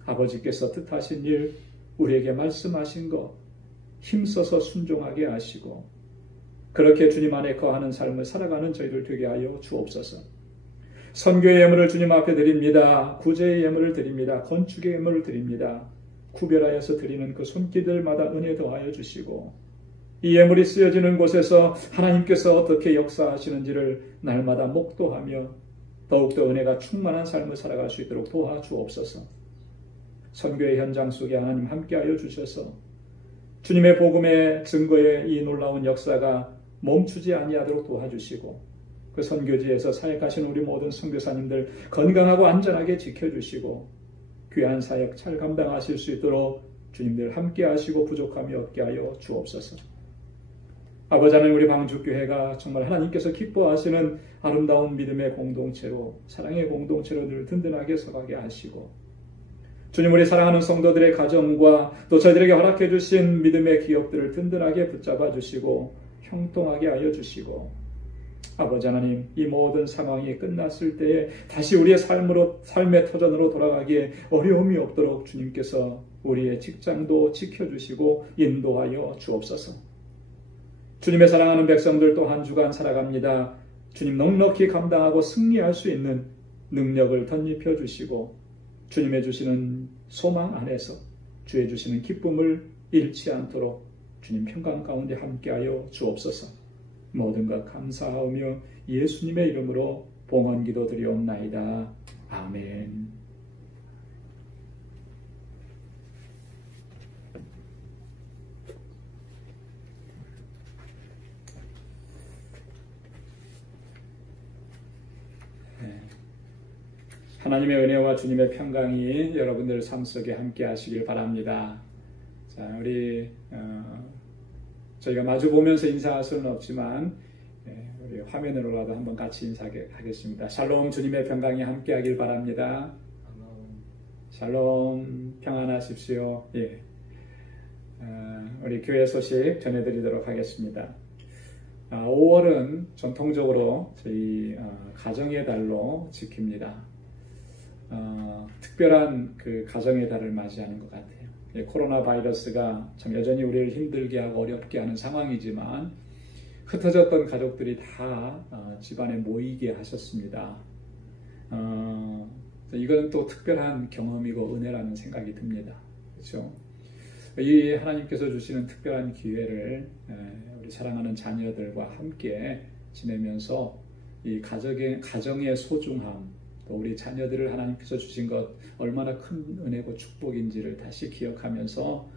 아버지께서 뜻하신 일 우리에게 말씀하신 것 힘써서 순종하게 하시고 그렇게 주님 안에 거하는 삶을 살아가는 저희들 되게 하여 주옵소서. 선교의 예물을 주님 앞에 드립니다. 구제의 예물을 드립니다. 건축의 예물을 드립니다. 구별하여서 드리는 그 손길들마다 은혜 더하여 주시고 이 예물이 쓰여지는 곳에서 하나님께서 어떻게 역사하시는지를 날마다 목도하며 더욱더 은혜가 충만한 삶을 살아갈 수 있도록 도와주옵소서. 선교의 현장 속에 하나님 함께하여 주셔서 주님의 복음의 증거의 이 놀라운 역사가 멈추지 아니하도록 도와주시고 그 선교지에서 사역하신 우리 모든 선교사님들 건강하고 안전하게 지켜주시고 귀한 사역 잘 감당하실 수 있도록 주님들 함께하시고 부족함이 없게 하여 주옵소서. 아버지 하나님, 우리 방주교회가 정말 하나님께서 기뻐하시는 아름다운 믿음의 공동체로 사랑의 공동체로 늘 든든하게 서가게 하시고 주님, 우리 사랑하는 성도들의 가정과 또 저희들에게 허락해 주신 믿음의 기업들을 든든하게 붙잡아 주시고 형통하게 하여 주시고 아버지 하나님, 이 모든 상황이 끝났을 때에 다시 우리의 삶의 터전으로 돌아가기에 어려움이 없도록 주님께서 우리의 직장도 지켜주시고 인도하여 주옵소서. 주님의 사랑하는 백성들 또 한 주간 살아갑니다. 주님 넉넉히 감당하고 승리할 수 있는 능력을 덧입혀 주시고 주님의 주시는 소망 안에서 주의 주시는 기쁨을 잃지 않도록 주님 평강 가운데 함께하여 주옵소서. 모든 것 감사하며 예수님의 이름으로 봉헌 기도 드리옵나이다. 아멘. 하나님의 은혜와 주님의 평강이 여러분들 삶 속에 함께 하시길 바랍니다. 자, 저희가 마주 보면서 인사할 수는 없지만 우리 화면으로라도 한번 같이 인사하겠습니다. 샬롬, 주님의 평강이 함께 하길 바랍니다. 샬롬, 평안하십시오. 예. 우리 교회 소식 전해드리도록 하겠습니다. 5월은 전통적으로 저희 가정의 달로 지킵니다. 특별한 그 가정의 달을 맞이하는 것 같아요. 코로나 바이러스가 참 여전히 우리를 힘들게 하고 어렵게 하는 상황이지만 흩어졌던 가족들이 다 집안에 모이게 하셨습니다. 이건 또 특별한 경험이고 은혜라는 생각이 듭니다. 그렇죠? 이 하나님께서 주시는 특별한 기회를 우리 사랑하는 자녀들과 함께 지내면서 이 가정의 소중함, 또 우리 자녀들을 하나님께서 주신 것 얼마나 큰 은혜고 축복인지를 다시 기억하면서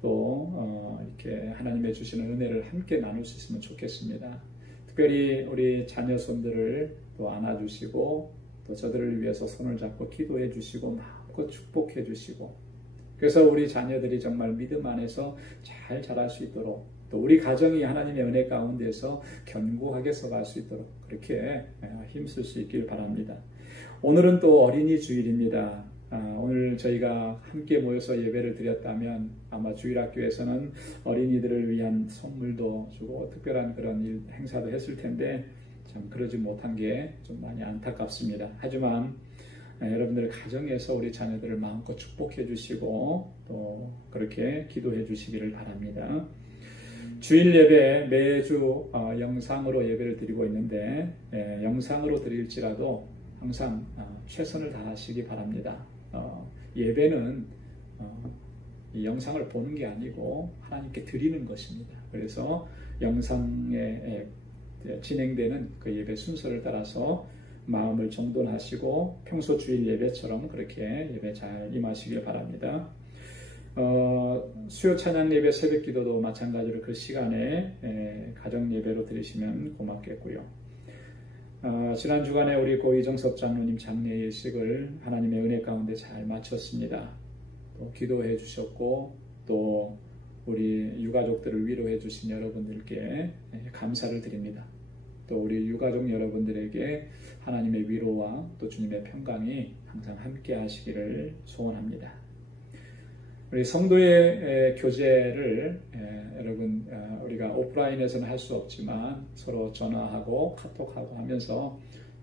또 이렇게 하나님의 주시는 은혜를 함께 나눌 수 있으면 좋겠습니다. 특별히 우리 자녀 손들을 또 안아주시고 또 저들을 위해서 손을 잡고 기도해 주시고 마음껏 축복해 주시고 그래서 우리 자녀들이 정말 믿음 안에서 잘 자랄 수 있도록 또 우리 가정이 하나님의 은혜 가운데서 견고하게 서갈 수 있도록 그렇게 힘쓸 수 있길 바랍니다. 오늘은 또 어린이 주일입니다. 오늘 저희가 함께 모여서 예배를 드렸다면 아마 주일학교에서는 어린이들을 위한 선물도 주고 특별한 그런 행사도 했을 텐데 참 그러지 못한 게 좀 많이 안타깝습니다. 하지만 여러분들 가정에서 우리 자녀들을 마음껏 축복해 주시고 또 그렇게 기도해 주시기를 바랍니다. 주일 예배 매주 영상으로 예배를 드리고 있는데 영상으로 드릴지라도 항상 최선을 다하시기 바랍니다. 예배는 이 영상을 보는 게 아니고 하나님께 드리는 것입니다. 그래서 영상에 진행되는 그 예배 순서를 따라서 마음을 정돈하시고 평소 주일 예배처럼 그렇게 예배 잘 임하시길 바랍니다. 수요 찬양 예배 새벽 기도도 마찬가지로 그 시간에 가정 예배로 드리시면 고맙겠고요. 지난 주간에 우리 고 이정섭 장로님 장례 예식을 하나님의 은혜 가운데 잘 마쳤습니다. 또 기도해 주셨고 또 우리 유가족들을 위로해 주신 여러분들께 감사를 드립니다. 또 우리 유가족 여러분들에게 하나님의 위로와 또 주님의 평강이 항상 함께 하시기를 소원합니다. 우리 성도의 교제를 여러분 우리가 오프라인에서는 할 수 없지만 서로 전화하고 카톡하고 하면서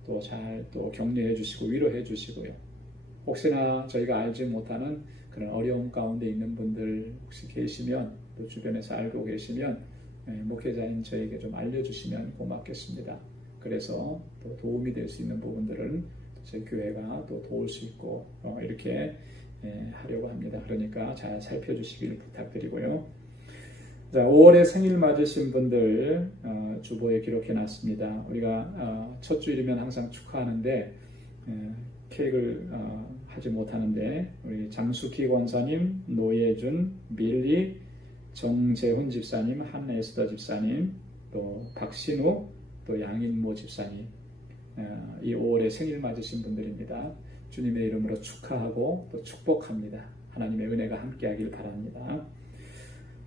또 잘 또 격려해 주시고 위로해 주시고요. 혹시나 저희가 알지 못하는 그런 어려움 가운데 있는 분들 혹시 계시면, 또 주변에서 알고 계시면 목회자인 저에게 좀 알려주시면 고맙겠습니다. 그래서 또 도움이 될 수 있는 부분들은 저희 교회가 또 도울 수 있고 이렇게 하려고 합니다. 그러니까 잘 살펴주시길 부탁드리고요. 자, 5월에 생일 맞으신 분들 주보에 기록해 놨습니다. 우리가 첫 주일이면 항상 축하하는데 케이크를 하지 못하는데, 우리 장수기 권사님, 노예준, 밀리, 정재훈 집사님, 한에스더 집사님, 또 박신우, 또 양인모 집사님, 이 5월에 생일 맞으신 분들입니다. 주님의 이름으로 축하하고 또 축복합니다. 하나님의 은혜가 함께하길 바랍니다.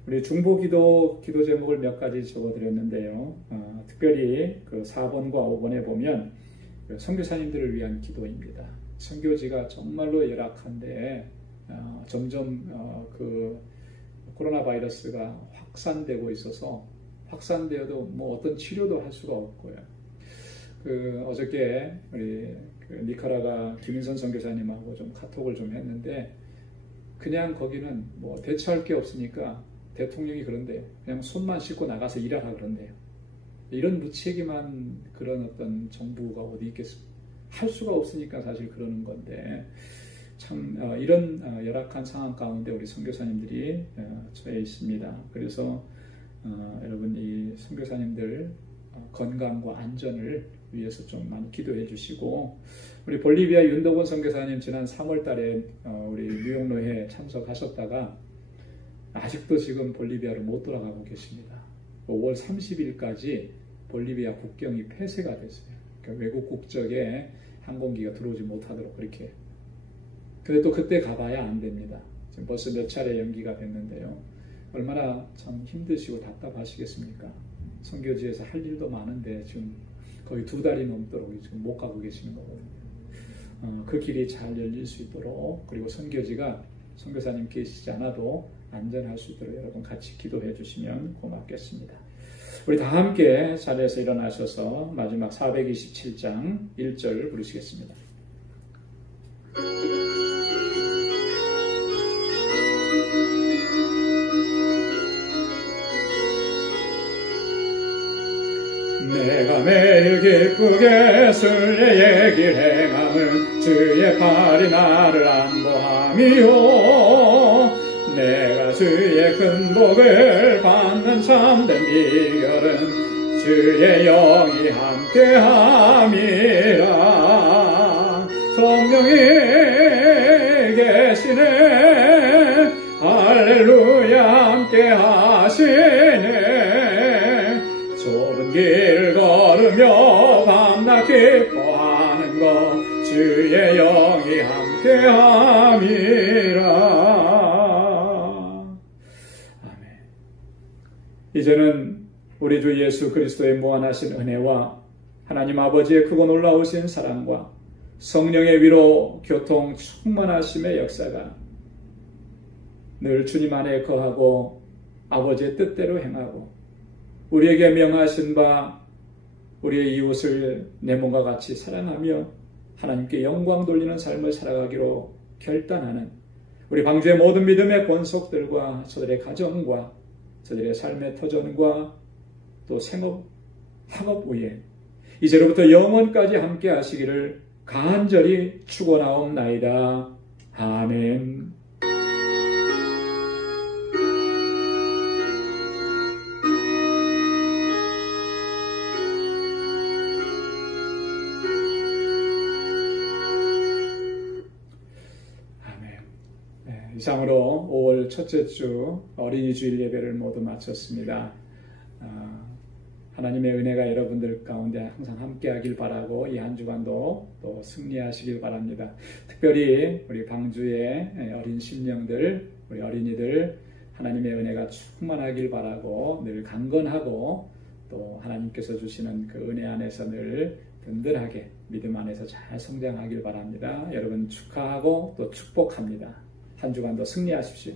우리 중보기도 기도 제목을 몇 가지 적어드렸는데요. 특별히 그 4번과 5번에 보면 선교사님들을 위한 기도입니다. 선교지가 정말로 열악한데 점점 그 코로나 바이러스가 확산되고 있어서, 확산되어도 뭐 어떤 치료도 할 수가 없고요. 어저께 우리 니카라가 김인선 선교사님하고 좀 카톡을 좀 했는데, 그냥 거기는 뭐 대처할 게 없으니까 대통령이 그런데 그냥 손만 씻고 나가서 일하라 그런대요. 이런 무책임한 그런 어떤 정부가 어디 있겠습니까? 할 수가 없으니까 사실 그러는 건데, 참 이런 열악한 상황 가운데 우리 선교사님들이 처해 있습니다. 그래서 여러분, 이 선교사님들 건강과 안전을 위해서 좀 많이 기도해 주시고, 우리 볼리비아 윤덕원 선교사님 지난 3월 달에 우리 뉴욕노회에 참석하셨다가 아직도 지금 볼리비아로 못 돌아가고 계십니다. 5월 30일까지 볼리비아 국경이 폐쇄가 됐어요. 그러니까 외국 국적에 항공기가 들어오지 못하도록 그렇게. 근데 또 그때 가봐야 안 됩니다. 지금 벌써 몇 차례 연기가 됐는데요. 얼마나 참 힘드시고 답답하시겠습니까? 선교지에서 할 일도 많은데 지금 거의 2달이 넘도록 지금 못 가고 계시는 거거든요. 그 길이 잘 열릴 수 있도록, 그리고 선교지가 선교사님 계시지 않아도 안전할 수 있도록 여러분 같이 기도해 주시면 고맙겠습니다. 우리 다 함께 자리에서 일어나셔서 마지막 427장 1절 부르시겠습니다. 내가 매일 기쁘게 순례의 길 행함은 주의 팔이 나를 안보함이요, 내가 주의 큰 복을 받는 참된 비결은 주의 영이 함께함이라. 성령이 계시네, 할렐루야 함께하시네. 좁은 길 걸으며 밤낮 기뻐하는 것 주의 영이 함께함이라. 이제는 우리 주 예수 그리스도의 무한하신 은혜와 하나님 아버지의 크고 놀라우신 사랑과 성령의 위로 교통 충만하심의 역사가 늘 주님 안에 거하고 아버지의 뜻대로 행하고 우리에게 명하신 바 우리의 이웃을 내 몸과 같이 사랑하며 하나님께 영광 돌리는 삶을 살아가기로 결단하는 우리 방주의 모든 믿음의 권속들과 저들의 가정과 저들의 삶의 터전과 또 생업, 학업 위에 이제로부터 영원까지 함께 하시기를 간절히 축원하옵나이다. 아멘. 이상으로 5월 첫째 주 어린이 주일 예배를 모두 마쳤습니다. 하나님의 은혜가 여러분들 가운데 항상 함께하길 바라고 이 한 주간도 또 승리하시길 바랍니다. 특별히 우리 방주의 어린 심령들, 우리 어린이들 하나님의 은혜가 충만하길 바라고 늘 강건하고 또 하나님께서 주시는 그 은혜 안에서 늘 든든하게 믿음 안에서 잘 성장하길 바랍니다. 여러분 축하하고 또 축복합니다. 한 주간도 승리하십시오.